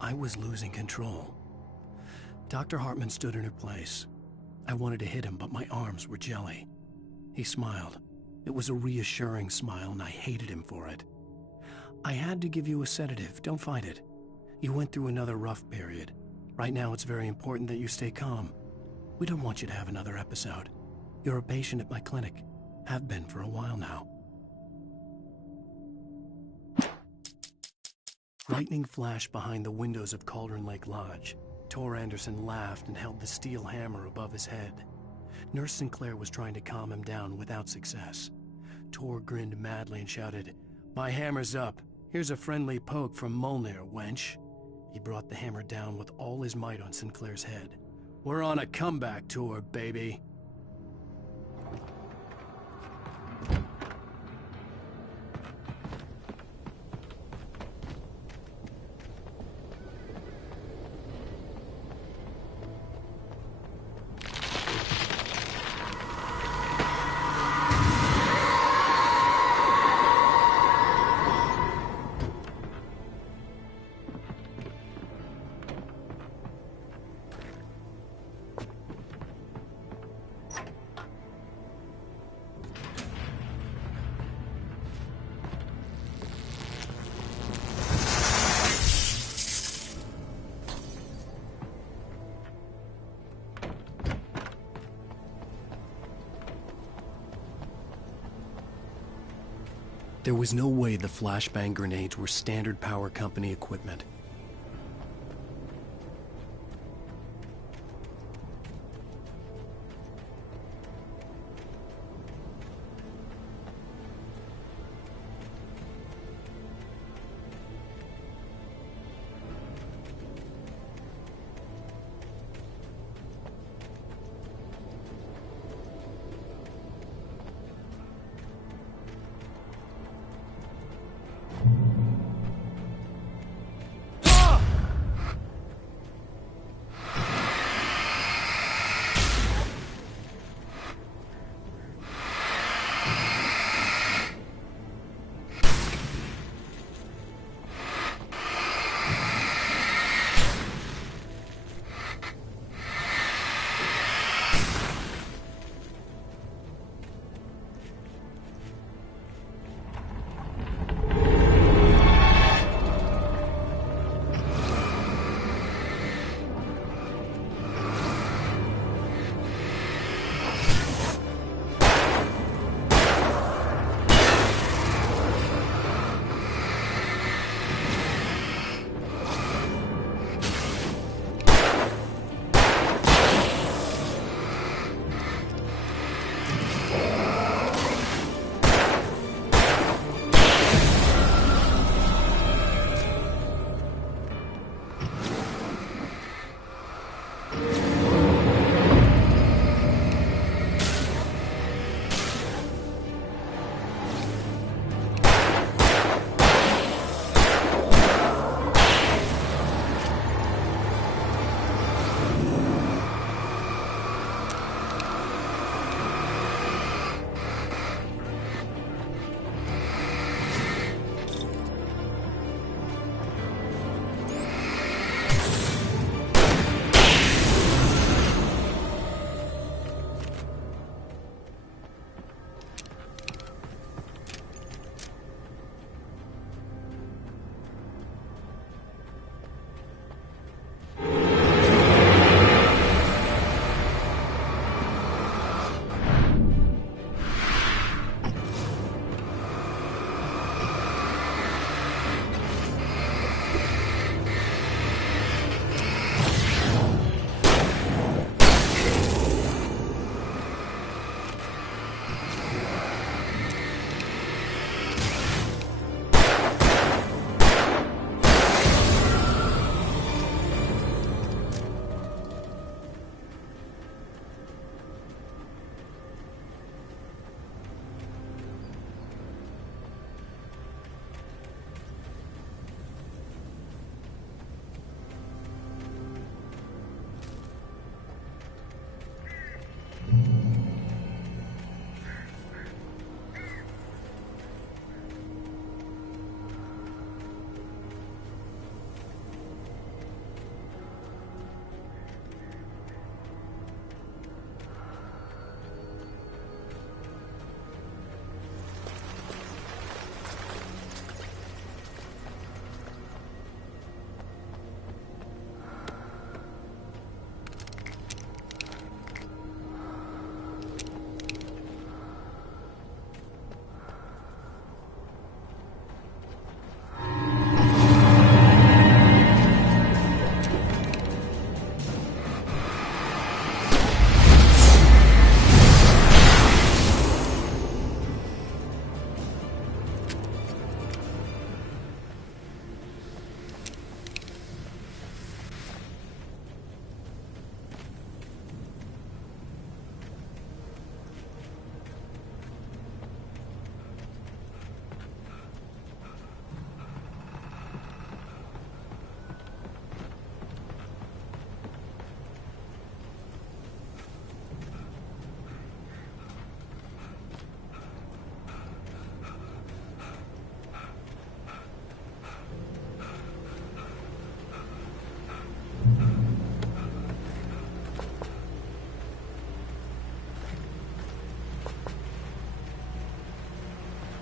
I was losing control. Dr. Hartman stood in her place. I wanted to hit him, but my arms were jelly. He smiled. It was a reassuring smile, and I hated him for it. I had to give you a sedative. Don't fight it. You went through another rough period. Right now, it's very important that you stay calm. We don't want you to have another episode. You're a patient at my clinic. Have been for a while now. Lightning flashed behind the windows of Cauldron Lake Lodge. Tor Anderson laughed and held the steel hammer above his head. Nurse Sinclair was trying to calm him down without success. Tor grinned madly and shouted, "My hammer's up. Here's a friendly poke from Molnir, wench." He brought the hammer down with all his might on Sinclair's head. "We're on a comeback tour, baby." There was no way the flashbang grenades were Standard Power Company equipment.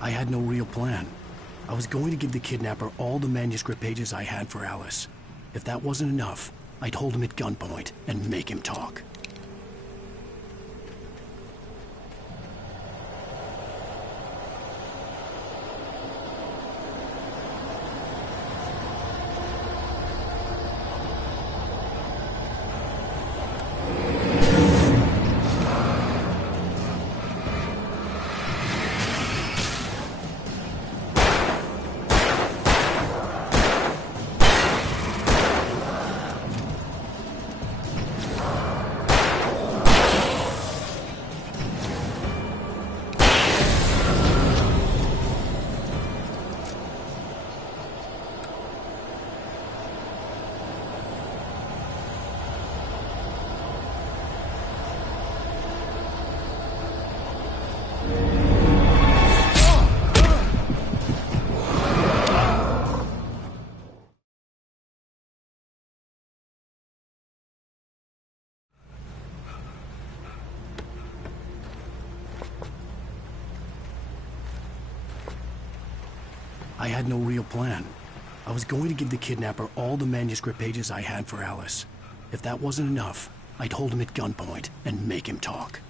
I had no real plan. I was going to give the kidnapper all the manuscript pages I had for Alice. If that wasn't enough, I'd hold him at gunpoint and make him talk. I had no real plan. I was going to give the kidnapper all the manuscript pages I had for Alice. If that wasn't enough, I'd hold him at gunpoint and make him talk.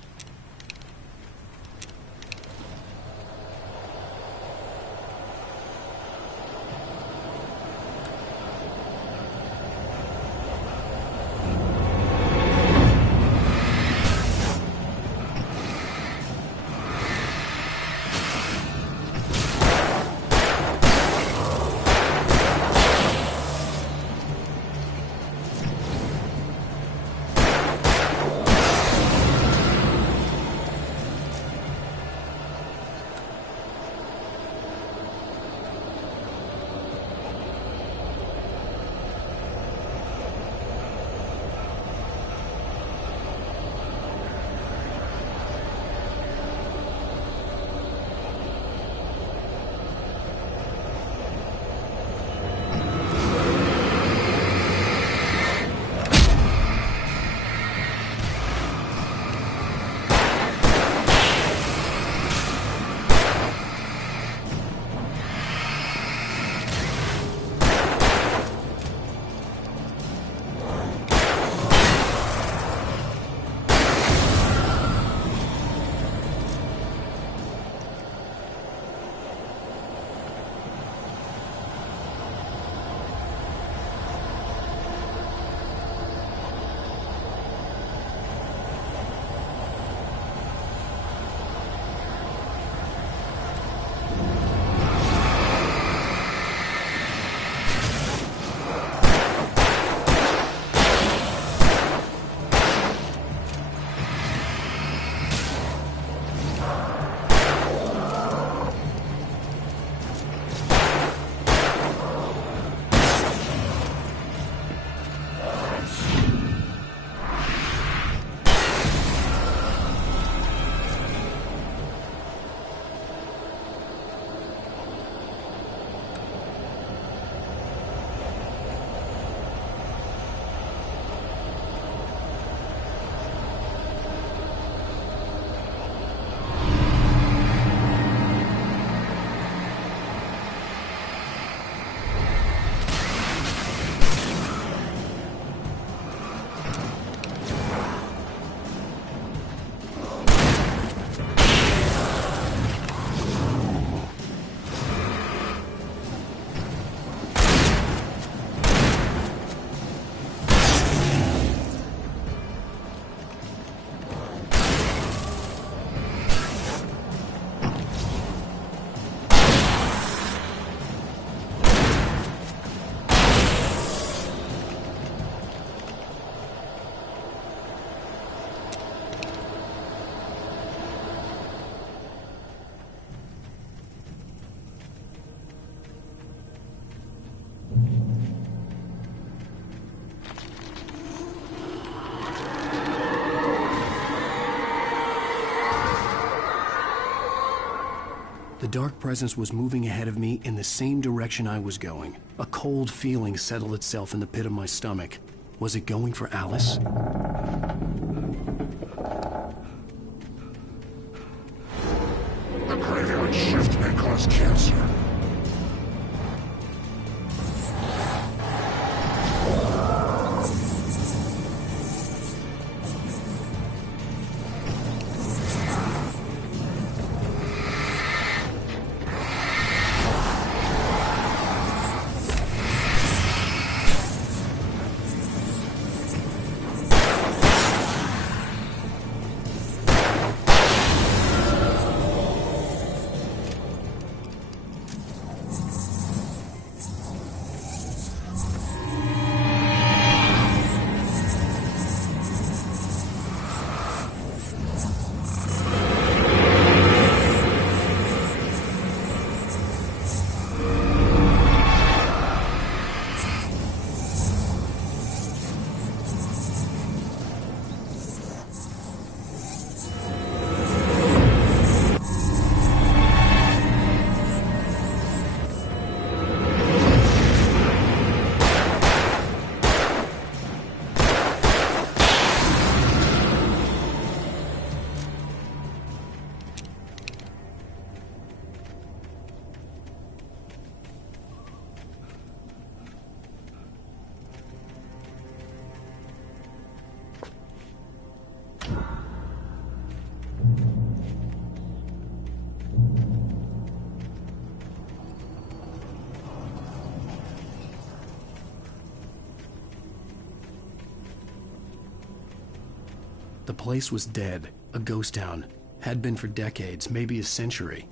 The dark presence was moving ahead of me in the same direction I was going. A cold feeling settled itself in the pit of my stomach. Was it going for Alice? The preview Night shift may cause cancer. The place was dead, a ghost town. Had been for decades, maybe a century.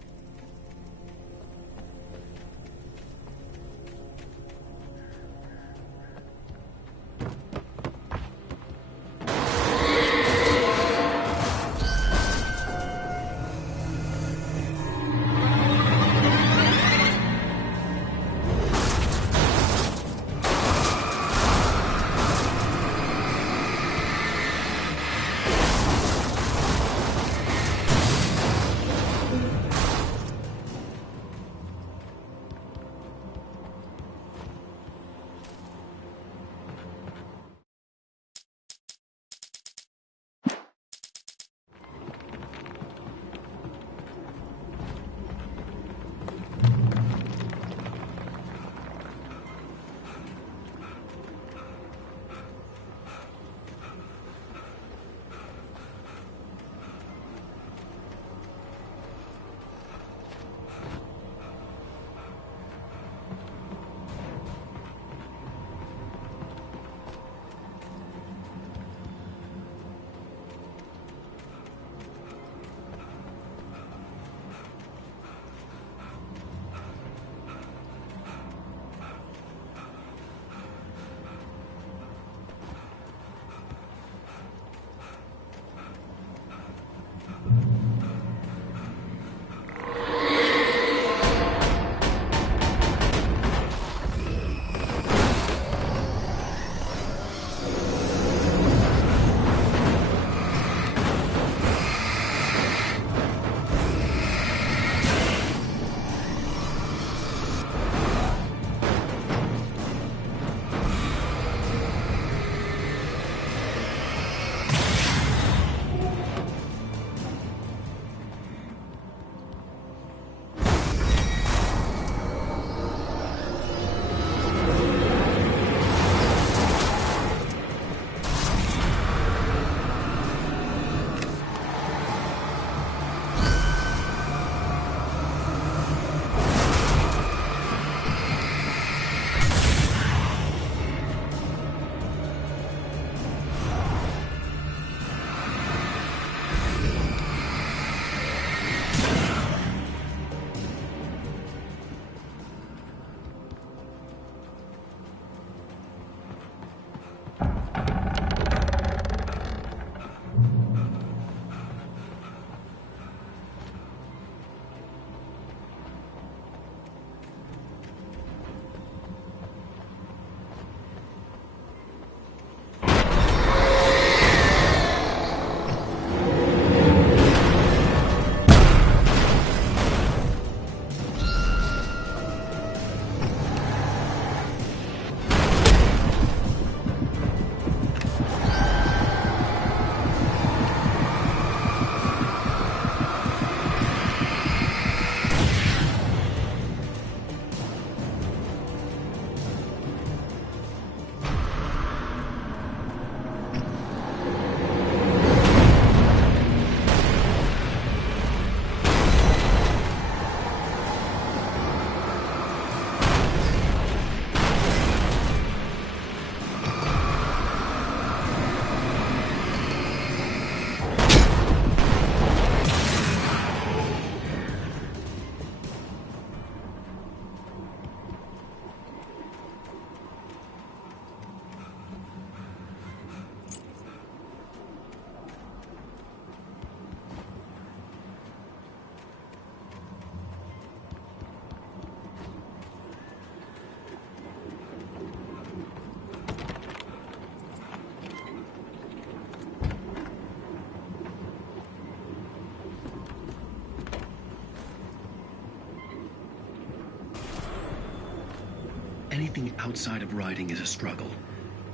anything outside of writing is a struggle.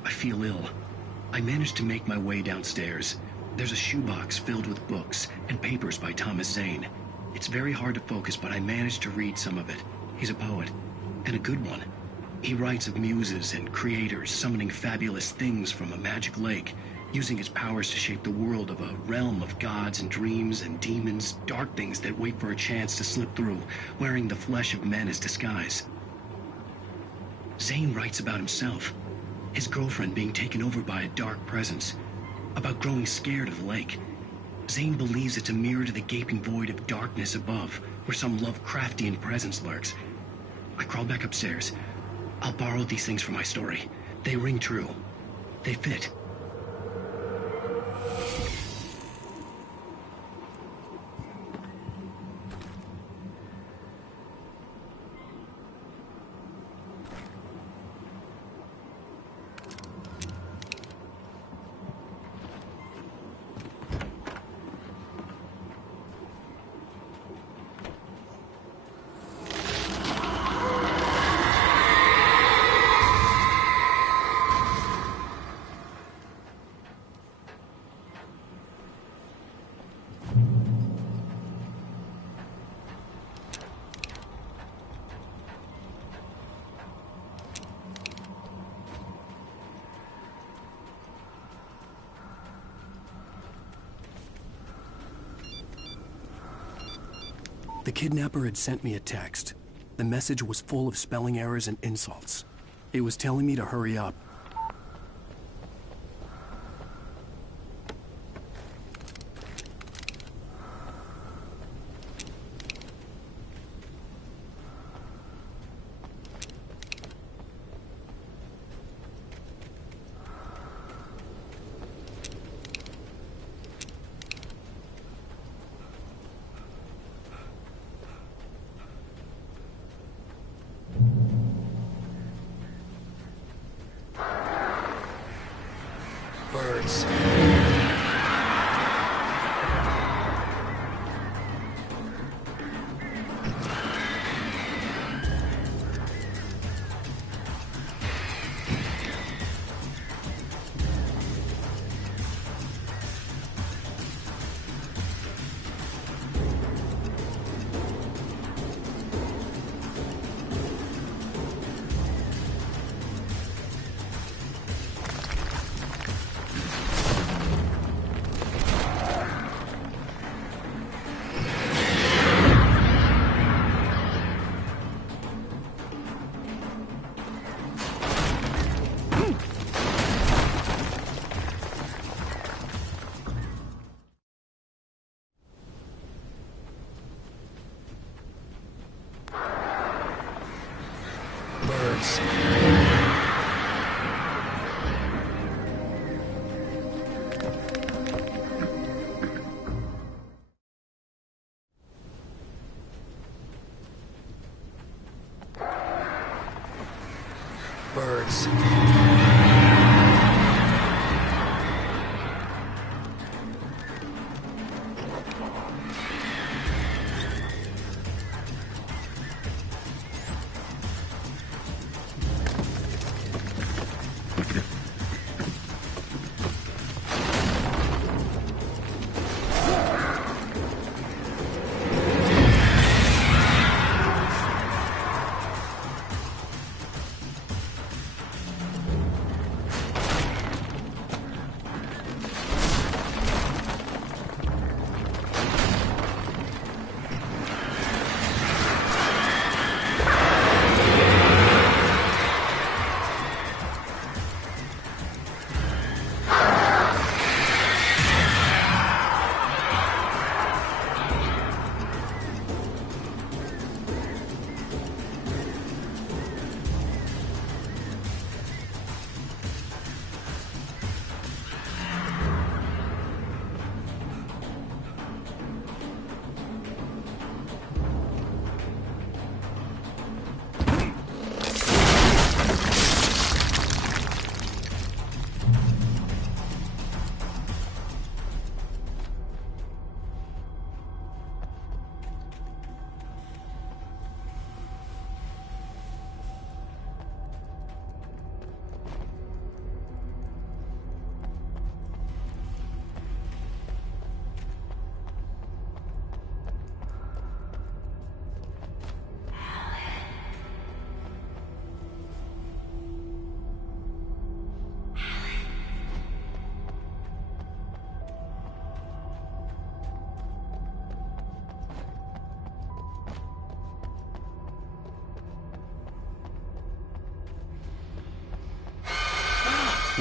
I feel ill. I managed to make my way downstairs. There's a shoebox filled with books and papers by Thomas Zane. It's very hard to focus, but I managed to read some of it. He's a poet, and a good one. He writes of muses and creators summoning fabulous things from a magic lake, using his powers to shape the world of a realm of gods and dreams and demons, dark things that wait for a chance to slip through, wearing the flesh of men as disguise. Zane writes about himself, his girlfriend being taken over by a dark presence, about growing scared of the lake. Zane believes it's a mirror to the gaping void of darkness above, where some Lovecraftian presence lurks. I crawl back upstairs. I'll borrow these things for my story. They ring true. They fit. The kidnapper had sent me a text. The message was full of spelling errors and insults. It was telling me to hurry up. Birds. Birds. Birds.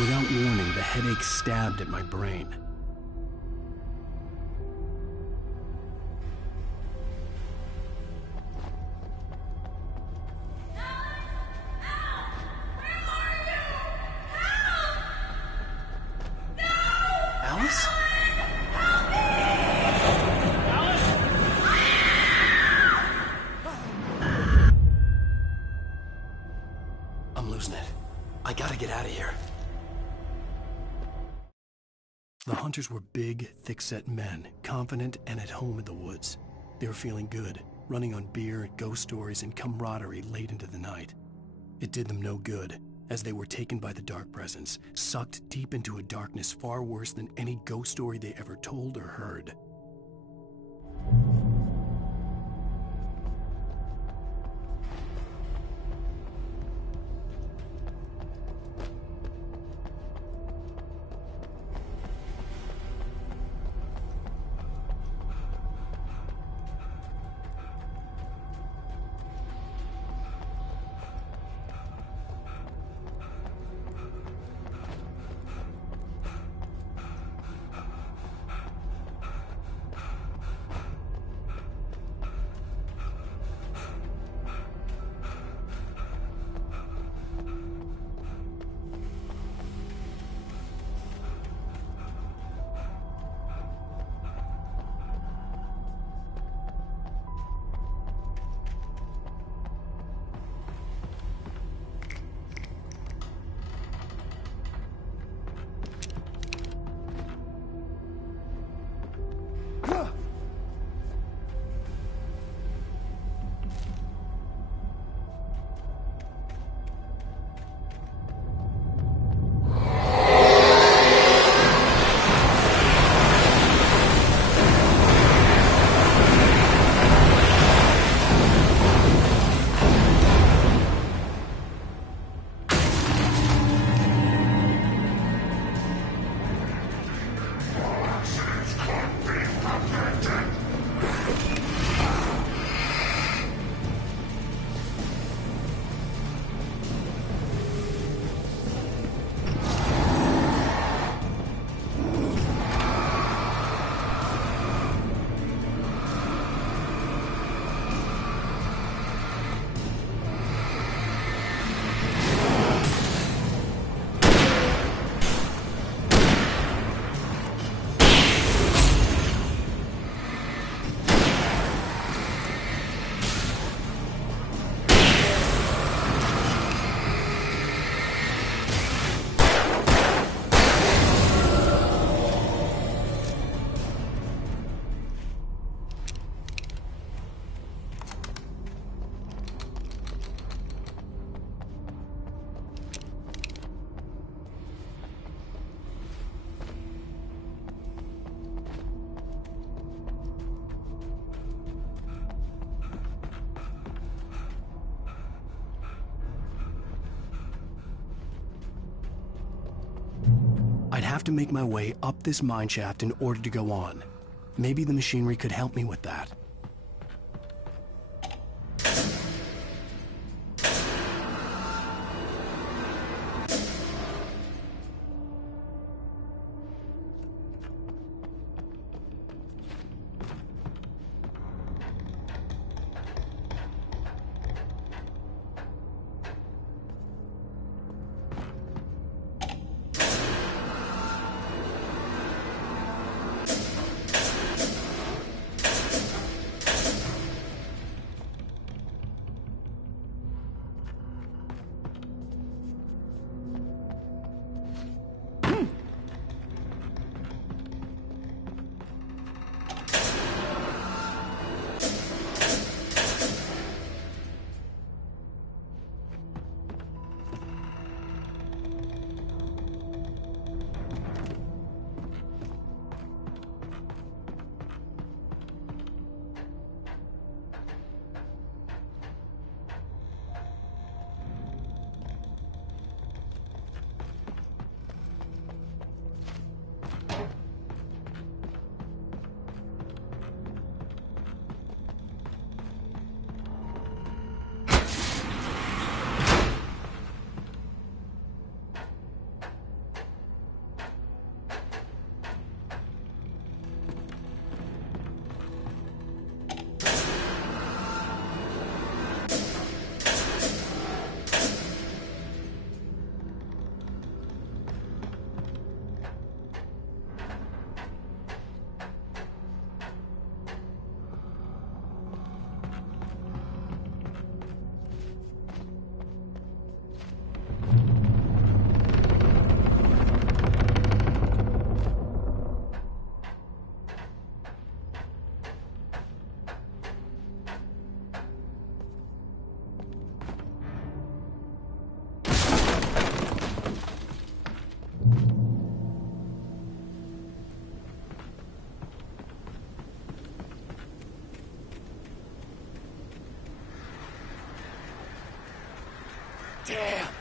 Without warning, the headache stabbed at my brain. Alice? I'm losing it. I gotta get out of here. The hunters were big, thick-set men, confident and at home in the woods. They were feeling good, running on beer, ghost stories, and camaraderie late into the night. It did them no good, as they were taken by the dark presence, sucked deep into a darkness far worse than any ghost story they ever told or heard. I'd have to make my way up this mine shaft in order to go on. Maybe the machinery could help me with that. Damn.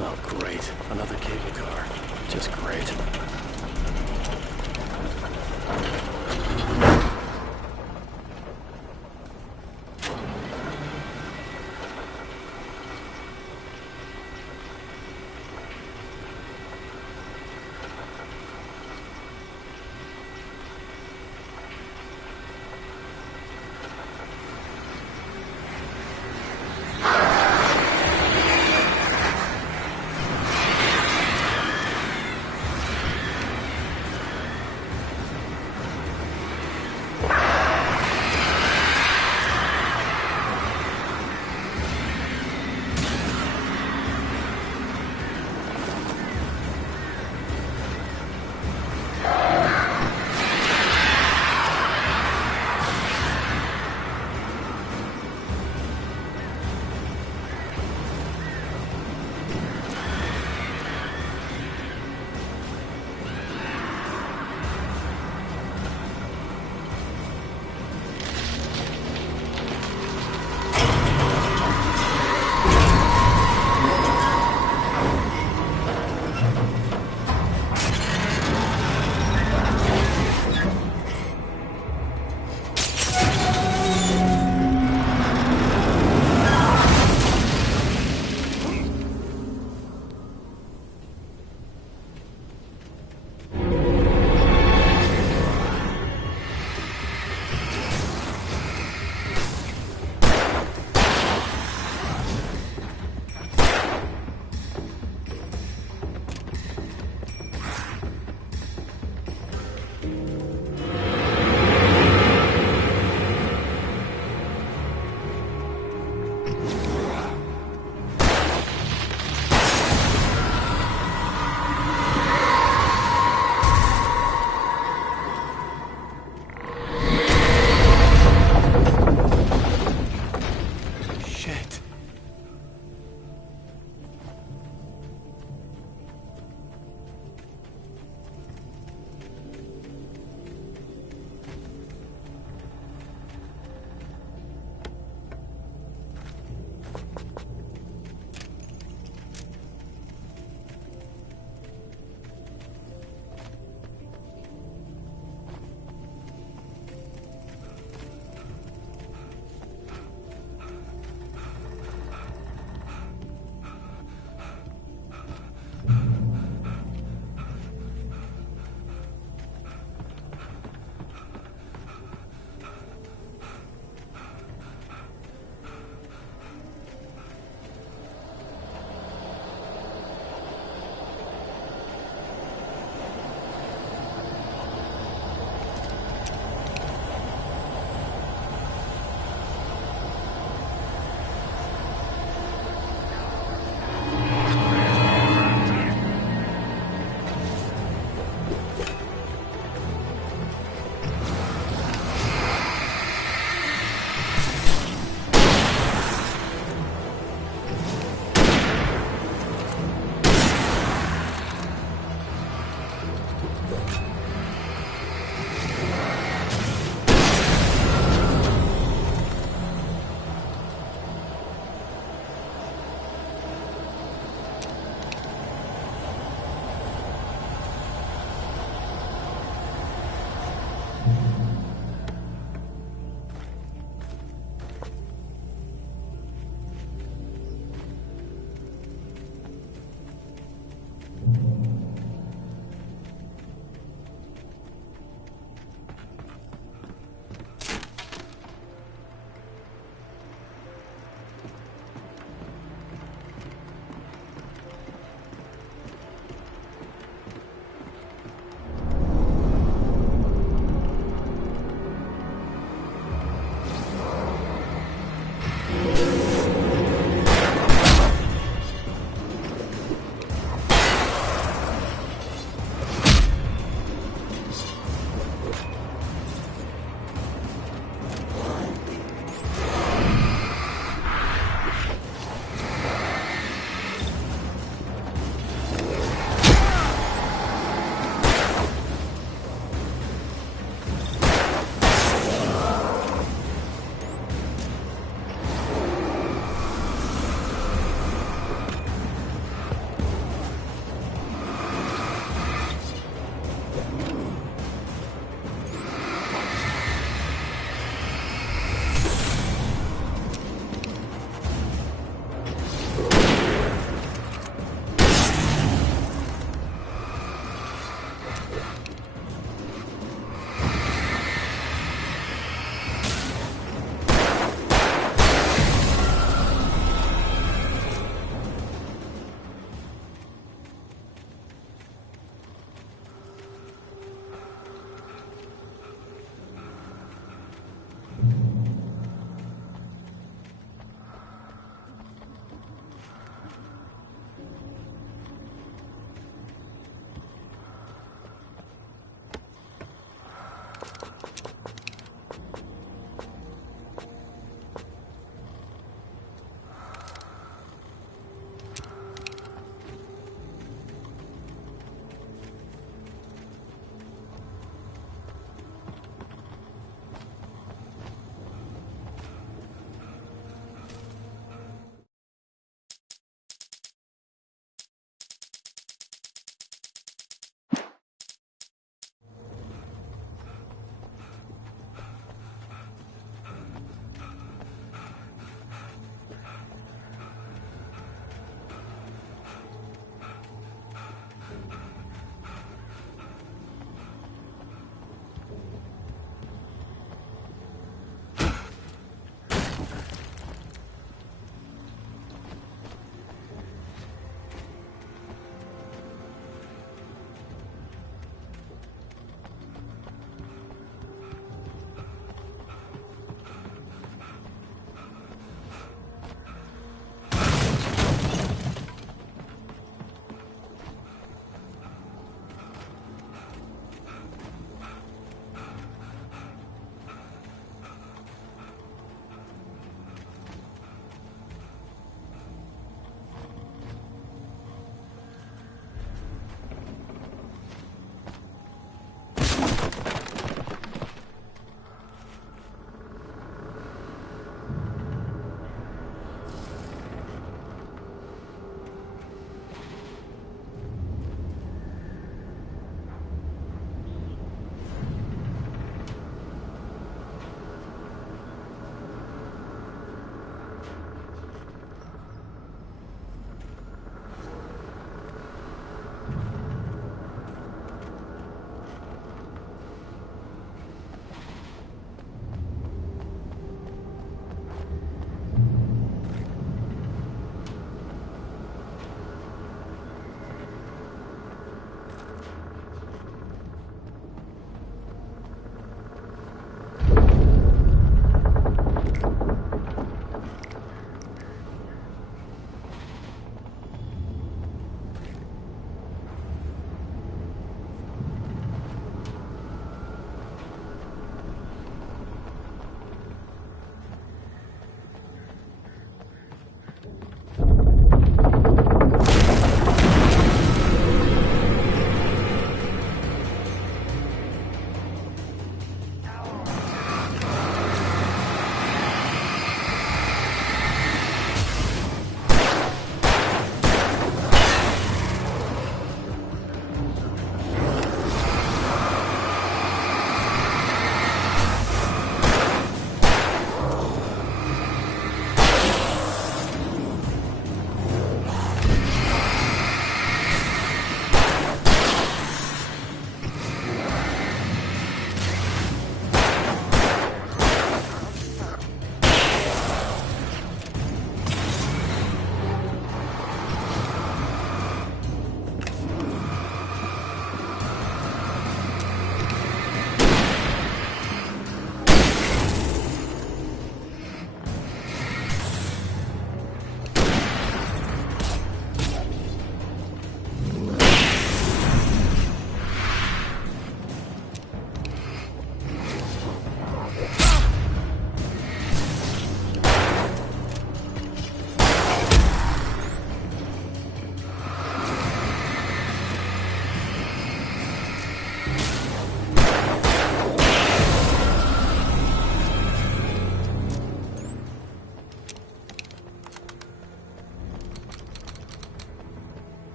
Oh, great. Another cable car. Just great.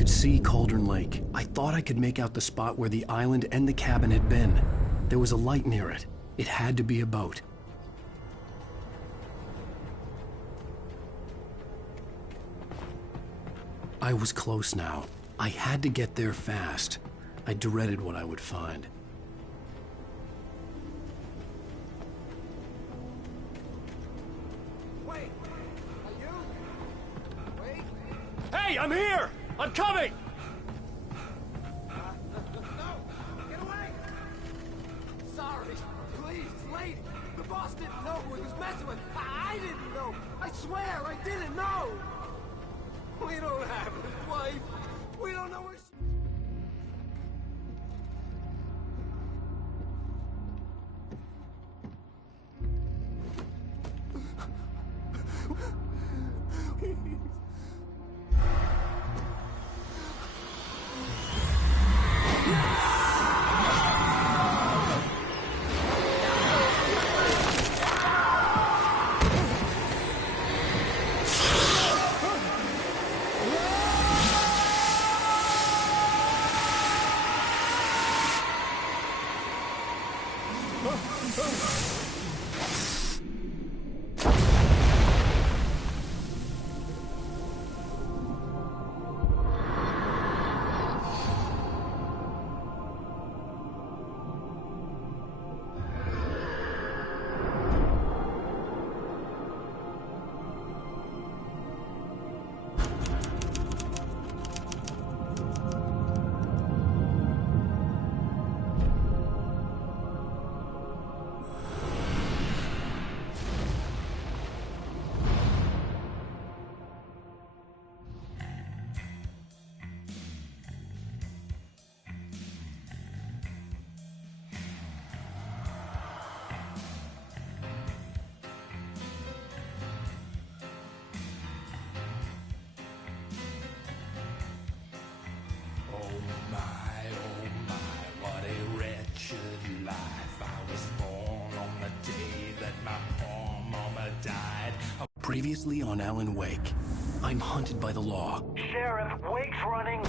could see Cauldron Lake. I thought I could make out the spot where the island and the cabin had been. There was a light near it. It had to be a boat. I was close now. I had to get there fast. I dreaded what I would find. Wait! Are you? Wait! Hey, I'm here! I'm coming! No! Get away! Sorry. Please, lady. The boss didn't know who he was messing with. I didn't know. I swear I didn't know. We don't have his wife. We don't know where she... Previously on Alan Wake, I'm hunted by the law. Sheriff, Wake's running.